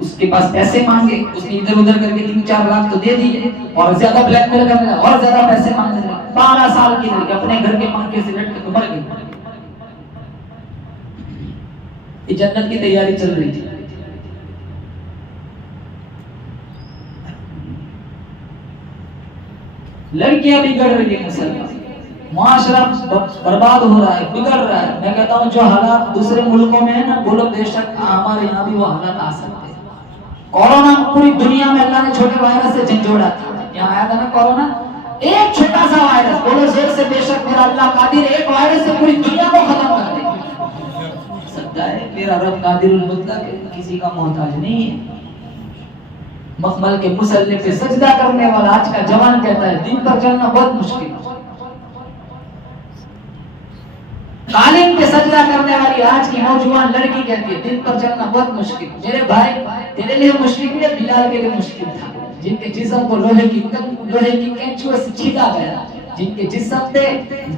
اس کے پاس پیسے مانگے، اس نے ادھر ادھر کر کے 3-4 لاکھ تو دے دیے، اور زیادہ بلیک میل کرنے لگا اور زیادہ پیسے مانگنے لگا۔ 12 سال کی لڑکی اپنے گھر کے پنکھے سے لٹ کے مر گئی۔ یہ جنت کی تیاری چل رہی تھی۔ لڑکیاں بگڑ رہی ہیں، مسلمان معاشرہ برباد ہو رہا ہے، بگڑ رہا ہے۔ میں کہتا ہوں جو حالات دوسرے ملکوں میں ہیں نا، بولو بے شک ہمارے یہاں بھی وہ حالات آ سکتے ہیں۔ کورونا پوری دنیا میں اللہ نے چھوٹے وائرس سے جھنجھوڑا تھا، یہاں آیا تھا نا کورونا، ایک چھوٹا سا وائرس، بولو زور سے بے شک میرا اللہ قادر ایک وائرس سے پوری دنیا کو ختم کر دے سکتا ہے۔ میرا رب قادر المطلق ہے، کسی کا محتاج نہیں ہے۔ مخمل کے مسلح پہ سجدہ کرنے والا آج کا جوان کہتا ہے دین پر چلنا بہت مشکل ہے۔ قالین پہ سجدہ کرنے والی آج کی نوجوان لڑکی کہتی ہے دین پر چلنا بہت مشکل۔ میرے بھائی تیرے لیے مشکل ہے، بلال کے لیے مشکل تھا، جن کے جسم کو لوہے کی کینچیوں سے چھیدا گیا، جن کے جسم پہ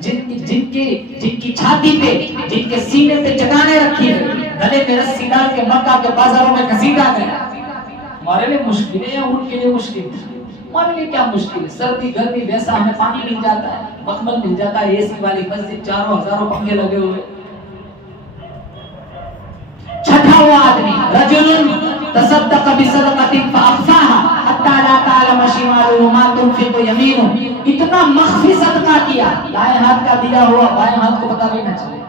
جن کی چھاتی پہ جن کے سینے پہ چٹانیں رکھی ہے، گلے میں رسی ڈال کے مکہ کے بازاروں میں گھسیٹا گیا۔ ہمارے لیے مشکل ہے یا ان کے لیے مشکل ہے؟ ہمارے لیے کیا مشکل ہے؟ سردی گرمی ویسا ہمیں پانی مل جاتا ہے، مخمل مل جاتا ہے، اے سی والی مسجد، چاروں ہزاروں پنکھے لگے ہوئے۔ چھٹا ہوا آدمی رجل تصدق بصدقۃ فاخفاها حتى لا تعلم شماله ما تنفق يمينه، اتنا مخفی صدقہ کیا دائیں ہاتھ کا دیا ہوا بائیں ہاتھ کو پتہ بھی نہ چلے۔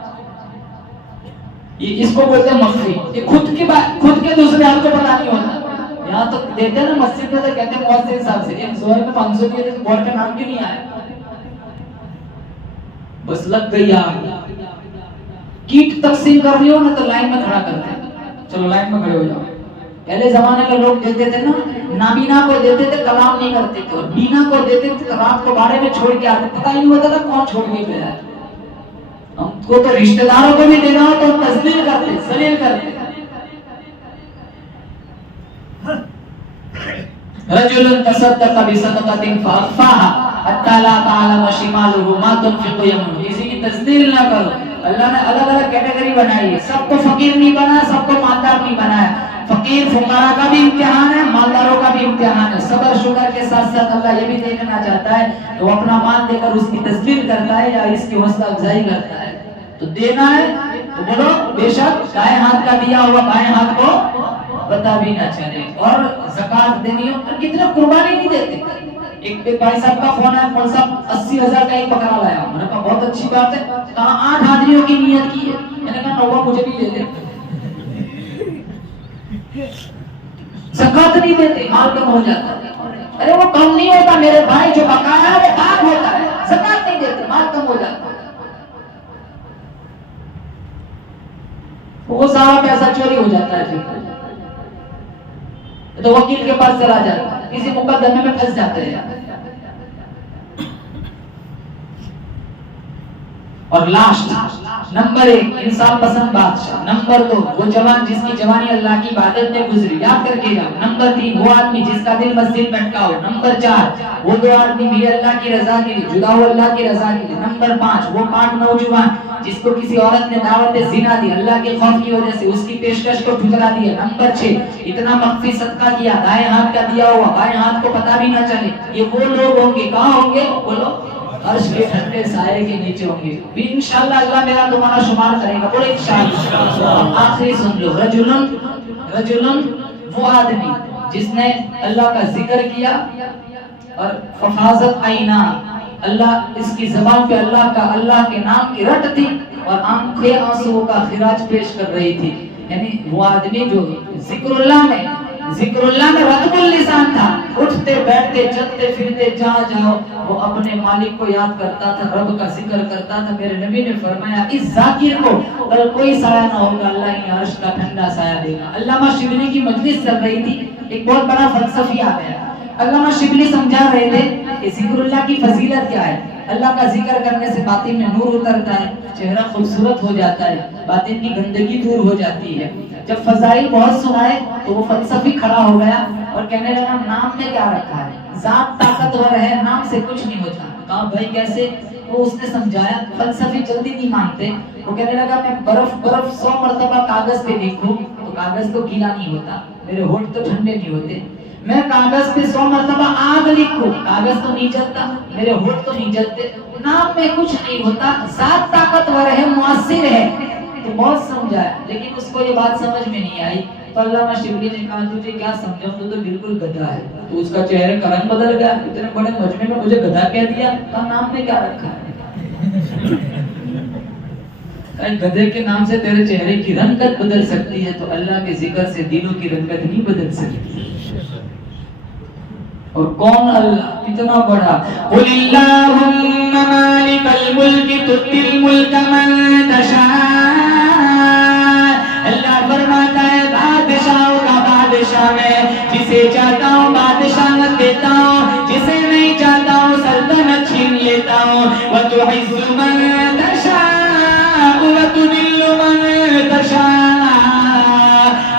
یہ اس کو بولتے ہیں مخفی، یہ خود کے دوسرے ہاتھ کو پتہ نہیں ہوتا۔ یہاں تو دیتے ہیں نا مسجد میں، تو کہتے ہیں مؤذن صاحب سے ایک زہر میں 500 دیے تھے، گور کا نام کیوں نہیں آیا؟ بس لگ گئی آگ، کیٹ تقسیم کر رہی ہو نا تو لائن میں کھڑا کرتے ہیں، چلو لائن میں کھڑے ہو جاؤ۔ پہلے زمانے میں لوگ دیتے تھے نا، نابینا کو دیتے تھے کلام نہیں کرتے تھے، اور بینا کو دیتے تھے رات کو باڑے میں چھوڑ کے آتے، پتہ ہی نہیں ہوتا تھا کون چھوڑ کے گیا ہے۔ ہم کو تو رشتہ داروں کو بھی دینا ہو تو تذلیل کرتے، ذلیل کرتے۔ رجل تصدق بصدقۃ فاخفاها حتى لا تعلم شماله ما تنفق يمينه، کسی کی تذلیل نہ کرو۔ اللہ نے الگ الگ کیٹیگری بنائی ہے، سب کو فقیر نہیں بنایا، سب کو مالدار نہیں بنایا۔ فقیر فقراء کا بھی امتحان ہے، مالداروں کا بھی امتحان ہے۔ صبر شکر کے ساتھ ساتھ اللہ یہ بھی دیکھنا چاہتا ہے کہ وہ اپنا مال دے کر اس کی تذلیل کرتا ہے یا اس کی حوصلہ افزائی کرتا ہے۔ تو دینا ہے تو بولو بے شک دائیں ہاتھ کا دیا ہوا بائیں ہاتھ کو پتہ بھی نہ چلے۔ اور زکات دینی ہو، کتنے قربانی نہیں دیتے۔ ایک بھائی صاحب کا فون ہے، کون صاحب 80,000 کا ایک بکرا لایا، میں نے کہا بہت اچھی بات ہے، کہاں 8 آدمیوں کی نیت کی ہے، میں نے کہا 9 مجھے بھی لے لے۔ زکات نہیں دیتے، مال کم ہو جاتا ہے۔ ارے وہ کم نہیں ہوتا میرے بھائی، جو بقایا ہے وہ کام ہوتا ہے، زکات نہیں دیتے مال کم ہو جاتا ہے۔ وہ سارا پیسہ چوری ہو جاتا ہے، پھر تو وکیل کے پاس چلا جاتا ہے، کسی مقدمے میں پھنس جاتے ہیں۔ اور لاسٹ نمبر 1 انسان پسند بادشاہ، نمبر 2 وہ جوان جس کی جوانی اللہ کی عبادت میں گزری، یاد کر کے جاؤ، نمبر 3 وہ آدمی جس کا دل مسجد میں اٹکا ہو، نمبر 4 وہ 2 آدمی بھی اللہ کی رضا کے لیے جدا ہو، اللہ کی رضا کے لیے، نمبر 5 وہ پاک نوجوان جس کو کسی عورت نے دعوت زنا دی، اللہ کے خوف کی وجہ سے اس کی پیشکش کو ٹھکرا دیا، نمبر 6 اتنا مخفی صدقہ کیا دائیں ہاتھ کا دیا ہوا بائیں ہاتھ کو پتہ بھی نہ چلے۔ یہ وہ لوگ ہوں گے، کہاں ہوں گے؟ بولو عرش کے ٹھنڈے سائے کے نیچے ہوں گے، بھی انشاءاللہ اللہ میرا تمہارا شمار کرے گا، بولے انشاءاللہ۔ آخری سن لو، رجلن وہ آدمی جس نے اللہ کا ذکر کیا اور ففاظت عینا، اللہ اس کی زبان پہ اللہ کے نام کی رٹ تھی اور آنکھیں آنسو کا خراج پیش کر رہی تھی۔ یعنی وہ آدمی جو ذکر اللہ میں رتب اللسان تھا، اٹھتے بیٹھتے چلتے پھرتے جہاں جاؤ وہ اپنے مالک کو یاد کرتا تھا، رب کا ذکر کرتا تھا۔ میرے نبی نے فرمایا اس ذاکر کو کل کوئی سایہ نہ ہوگا، اللہ ہی عرش کا ٹھنڈا سایہ دے گا۔ علامہ شبلی کی مجلس چل رہی تھی، ایک بہت بڑا فلسفی آ گیا۔ علامہ شبلی سمجھا رہے تھے کہ ذکر اللہ کی فضیلت کیا ہے۔ اللہ کا ذکر کرنے سے باطن میں نور اترتا ہے، چہرہ خوبصورت ہو جاتا ہے، باطن کی گندگی دور ہو جاتی ہے۔ جب فضائل بہت سنائے تو وہ فلسفی کھڑا ہو گیا اور کہنے لگا نام نے کیا رکھا ہے، ذات طاقتور ہے، نام سے کچھ نہیں ہوتا۔ کہا بھائی کیسے؟ وہ اس نے سمجھایا. فلسفی جلدی نہیں مانتے. وہ کہنے لگا میں برف 100 مرتبہ کاغذ پہ لکھوں تو کاغذ تو گیلا نہیں ہوتا, میرے ہونٹ تو ٹھنڈے نہیں ہوتے. میں کاغذ پہ 100 مرتبہ آگ لکھوں, کاغذ تو نہیں جلتا, میرے ہونٹ تو نہیں جلتے. نام میں کچھ نہیں ہوتا, ذات طاقتور ہے, مؤثر ہے. تو بہت سمجھایا لیکن اس کو یہ بات سمجھ میں نہیں آئی. تو علامہ شبلی نے کہا تجھے کیا سمجھاؤں, تو بالکل گدھا ہے. تو اس کا چہرے کا رنگ بدل گیا. اتنے بڑے مجمع میں مجھے گدھا کہہ دیا, کہا نام میں کیا رکھا ہے؟ گدھے کے نام سے تیرے چہرے کی رنگت بدل سکتی ہے, تو اللہ کے ذکر سے دلوں کی رنگت نہیں بدل سکتی. اور کون اللہ, کتنا بڑا. قل اللہم مالک الملک تؤتی الملک من تشاء. اللہ فرماتا ہے بادشاہوں کا بادشاہ میں, جسے چاہتا ہوں بادشاہت دیتا ہوں, جسے نہیں چاہتا ہوں سلطنت چھین لیتا ہوں. وتعز من تشاء وتذل من تشاء.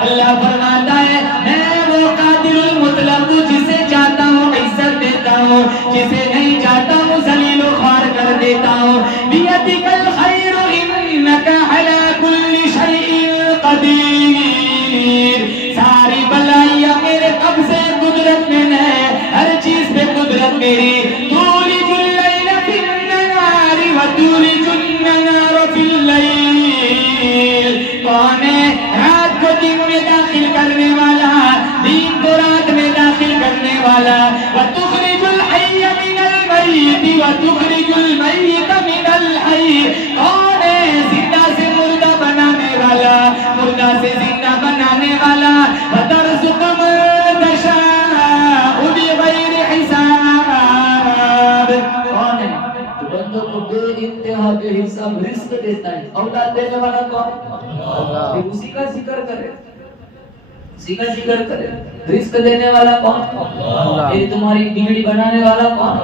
اللہ فرماتا ہے میں وہ قادر المطلق ہوں, جسے چاہتا ہوں عزت دیتا ہوں, جسے نہیں چاہتا ہوں ذلیل و خوار کر دیتا ہوں. بیدک الخیر انک علی کل شیء قدیر. ساری بلائیاں میرے قبضے قدرت میں ہے, ہر چیز پہ قدرت میری. تولج اللیل فی النہار وتولج النہار فی اللیل. کون ہے رات کو دن میں داخل کرنے والا, دن کو رات میں داخل کرنے والا. وتخرج الحی من المیت وتخرج المیت من الحی. کون ہے زندہ سے مردہ بنانے والا, مردہ سے زندہ بنانے والا. وترزق من تشاء بغیر حساب. کون ہے جو بندوں کو بے انتہا بے حساب رزق دیتا ہے. اولاد دینے والا کون ہے؟ اسی کا ذکر کرے, اسی کا ذکر کرے. رزق دینے والا کون ہے؟ یہ تمہاری بیڑی بنانے والا کون ہے؟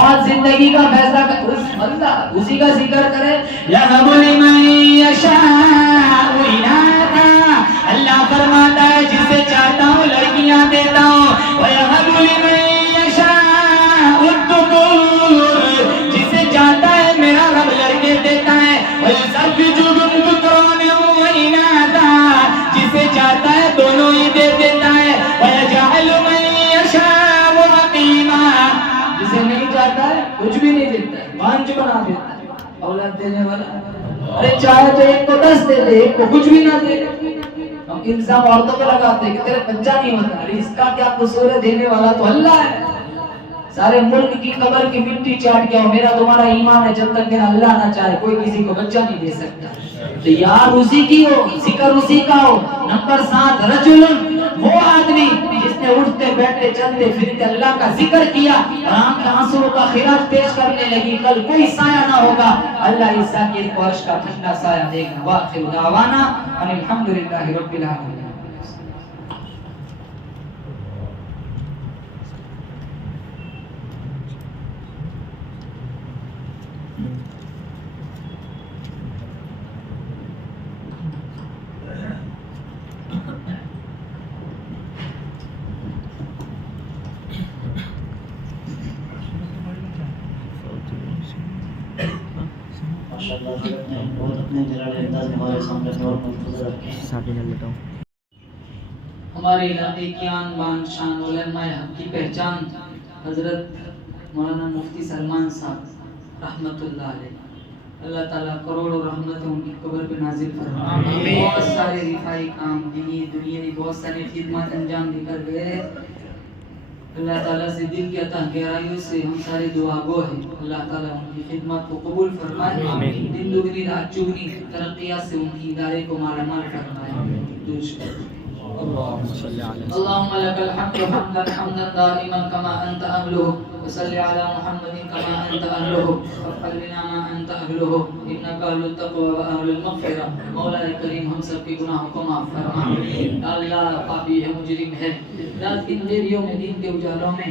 اور زندگی کا فیصلہ اللہ, اسی کا ذکر کرے. یہب لمن یشاء اناثا. اللہ فرماتا ہے جسے چاہتا ہوں لڑکیاں دیتا ہوں. وَيَهَبُ لِمَن يَشَاءُ الذُّكُورَ. جسے چاہتا ہے میرا رب لڑکے دیتا ہے. وَيُزَوِّجُهُمْ ذُكْرَانًا وَإِنَاثًا. جسے چاہتا ہے دونوں ہی دے دیتا ہے. وَيَجْعَلُ مَن يَشَاءُ عَقِيمًا. جسے نہیں چاہتا ہے کچھ بھی نہیں دیتا ہے, بانجھ بنا دیتا ہے. اولاد دینے والا, ارے چاہے تو ایک کو 10 دے دے, ایک کو کچھ بھی نہ دے. ہم الزام عورتوں پہ لگاتے ہیں کہ تیرے بچہ نہیں ہوتا. ارے اس کا کیا قصور ہے, دینے والا تو اللہ ہے. سارے ملک کی قبر کی مٹی چاٹ کے, میرا تمہارا ایمان ہے جب تک کہ اللہ نہ چاہے کوئی کسی کو بچہ نہیں دے سکتا. تو یاد اسی کی ہو, ذکر اسی کا ہو. نمبر 7 رجل, وہ آدمی جس نے اٹھتے بیٹھتے چلتے پھرتے اللہ کا ذکر کیا اور آنکھ آنسو کا خراج پیش کرنے لگی. کل کوئی سایہ نہ ہوگا, اللہ اس ذاکر کو عرش کا ٹھنڈا سایہ دے گا. واخر دعوانا ان الحمدللہ رب العالمین. ہمارے علاقے کی آن بان شان علماء حق کی پہچان حضرت مولانا مفتی سلمان صاحب رحمت اللہ علیہ. اللہ تعالیٰ کروڑوں رحمتیں ان کی قبر پہ نازل فرمائے. بہت سارے رفائی کام دینی دنیاوی بہت ساری خدمات انجام دے کر گئے. اللہ تعالیٰ سے دل کی عطا گہرائیوں سے ہم سارے دعا گو ہیں. اللہ تعالیٰ ان کی خدمات کو قبول فرمائے. دن دگنی رات چگنی ترقیات سے ان کی ادارے کو مالا مال فرمائے. اللهم لك الحمد حمدا حمدا دائما كما انت اهله. وصل على محمد كما انت اهله. وافعل بنا ما انت اهله انك اهل التقوى واهل المغفرة. مولا کریم ہم سب کے گناہوں کو معاف فرما. اللہ پاپی ہے, مجرم ہے. رات کی اندھیریوں میں دین کے اجالوں میں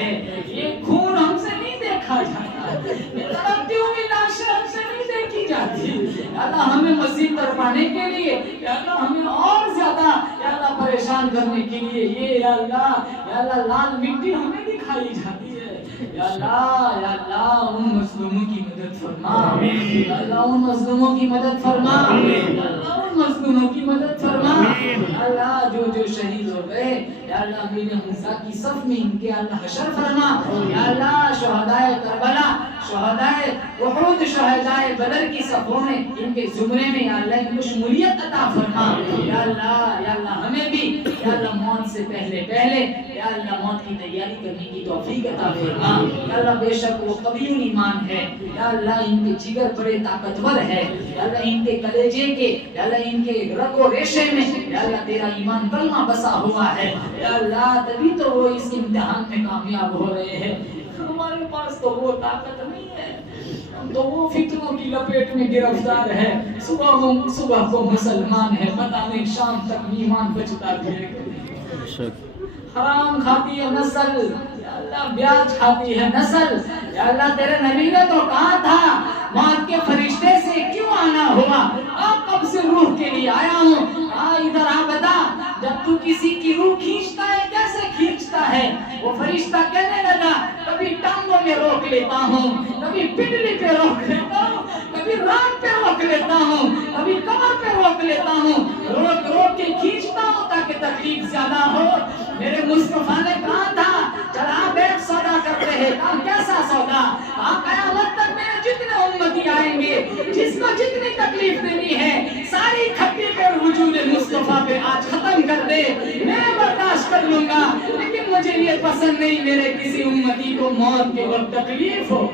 ہیں. یہ خون ہم سے نہیں دیکھا جاتا, تڑپتی ہوئی لاشیں ہم سے نہیں دیکھی جاتی. یا اللہ ہمیں مزید تڑپانے کے لیے, یا اللہ ہمیں اور زیادہ یا اللہ پریشان کرنے کے لیے یہ یا اللہ لال مٹی ہمیں دکھائی جاتی ہے. یا اللہ ان مظلوموں کی مدد فرما, یا اللہ ان مظلوموں کی مدد فرما, یا اللہ ان مظلوموں کی مدد فرما. یا اللہ جو شہید ہو گئے یا اللہ میرے حمزہ کی صف میں ان کے اللہ حشر فرما. یا اللہ شہدائے کربلا, شہدائے احد, شہدائے بدر کی صفوں میں ان کے زمرے میں یا اللہ ان کو شمولیت عطا فرما. یا اللہ ہمیں بھی یا اللہ موت سے پہلے یا اللہ موت کی تیاری کرنے کی توفیق عطا فرما. یا اللہ بے شک وہ قوی ایمان ہے, یا اللہ ان کے جگر بڑے طاقتور ہے, یا اللہ ان کے کلیجے کے یا اللہ ان کے رگ و ریشے میں یا اللہ تیرا ایمان کلمہ بسا ہوا ہے. یا اللہ تبھی تو وہ اس امتحان میں کامیاب ہو رہے ہیں. ہمارے پاس تو وہ طاقت نہیں ہے, ہم تو وہ فتنوں کی لپیٹ میں گرفتار ہے. صبح کو مسلمان ہے, پتہ نہیں شام تک ایمان بچتا بھی ہے. حرام کھاتی ہے نسل, یا اللہ بیاج کھاتی ہے نسل. یا اللہ تیرے نبی نے تو کہا تھا موت کے فرشتے سے کیوں آنا ہوا, آپ کب سے روح کے لیے آیا ہوں. ادھر آ بتا, جب تو کسی کی روح کھینچتا ہے کیسے کھینچتا ہے. وہ فرشتہ کہنے لگا کبھی ٹانگوں میں روک لیتا ہوں, کبھی پنڈلی پہ روک لیتا ہوں, کبھی ران پہ روک لیتا ہوں, کبھی کمر پہ روک لیتا ہوں, روک کے کھینچتا ہوں تاکہ تکلیف زیادہ ہو. میرے مصطفیٰ نے کہا تھا چلا بیٹھ سودا کرتے ہیں. کہا کیسا سودا؟ قیامت تک میرے جتنے امتی آئیں گے جس کو جتنی تکلیف دینی ہے ساری کھٹی پہ وجود مصطفیٰ پہ آج ختم کر دے, میں برداشت کر لوں گا. لیکن مجھے یہ پسند نہیں میرے کسی امتی کو موت کے وقت تکلیف ہو.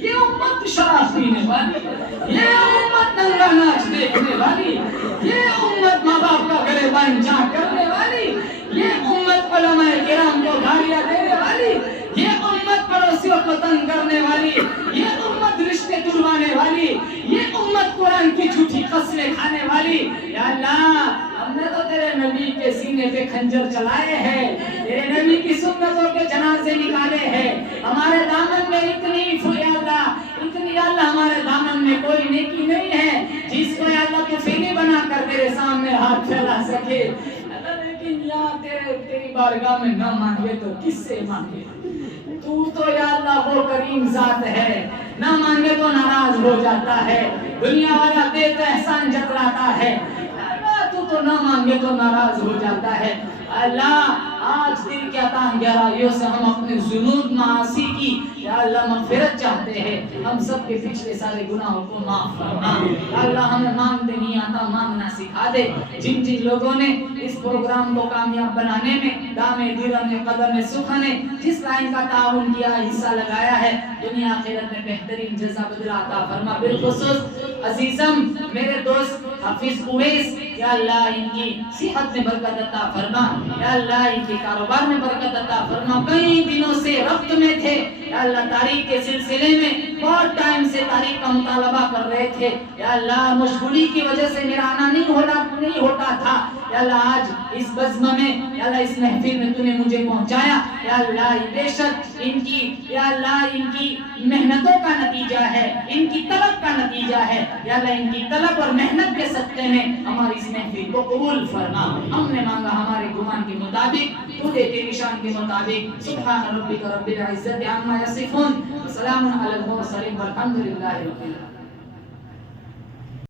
یہ امت شراب پینے والی, یہ امت ننگا ناچ دیکھنے والی, یہ امت ماں باپ کا گریبان چاک کرنے والی, یہ امت علماء کرام کو گالیاں دینے والی, یہ امت پڑوسیوں کو تنگ کرنے والی, یہ امت رشتے توڑوانے والی, یہ امت قرآن کی جھوٹی قسمیں کھانے والی. یا اللہ ہم نے تو تیرے نبی کے سینے پہ خنجر چلائے ہیں, تیرے نبی کی سنتوں کے جنازے نکالے ہیں. ہمارے دامن میں اتنی یا اللہ ہمارے دامن میں کوئی نیکی نہیں ہے جس کو یا اللہ تو فیلی بنا کر تیرے سامنے ہاتھ پھیلا سکے. لیکن یا تیری بارگاہ میں نہ مانگے تو کس سے مانگے. تو یا اللہ وہ کریم ذات ہے, نہ مانگے تو ناراض ہو جاتا ہے, دنیا والا دے تو احسان جتلاتا ہے. تو نہ مانگے تو ناراض ہو جاتا ہے. اللہ آج دل کے عطا گہرائیوں سے ہم اپنے ذنوب معاصی کی یا اللہ مغفرت چاہتے ہیں. ہم سب کے پچھلے سارے گناہوں کو معاف فرما. یا اللہ ہمیں مانگنے نہیں آتا, مانگنا سکھا دے. جن لوگوں نے اس پروگرام کو کامیاب بنانے میں دامے دیرم قدم سکھنے جس لائن کا تعاون کیا, حصہ لگایا ہے, دنیا آخرت میں بہترین جزا بدلہ عطا فرما. بالخصوص عزیزم میرے دوست حافظ اویس, یا اللہ ان کی صحت میں برکت عطا فرما. یا اللہ ان کے کاروبار میں برکت عطا فرما. کئی دنوں سے ربط میں تھے یا اللہ تاریخ کے سلسلے میں, بہت ٹائم سے تاریخ کا مطالبہ کر رہے تھے. یا اللہ مشغولی کی وجہ سے میرا آنا نہیں ہوتا تھا. یا اللہ آج اس بزم میں یا اللہ اس محفل میں تو نے مجھے پہنچایا. یا اللہ بے شک ان کی یا اللہ ان کی محنتوں کا نتیجہ ہے, ان کی طلب کا نتیجہ ہے. یا اللہ ان کی طلب اور محنت کے صدقے میں ہماری اس محفل کو قبول فرما. ہم نے مانگا ہمارے گمان کے مطابق, تو دے تیری شان کے مطابق. سبحان ربک رب العزت عما یصفون, سلام علی المرسلین والحمد للہ رب العالمین.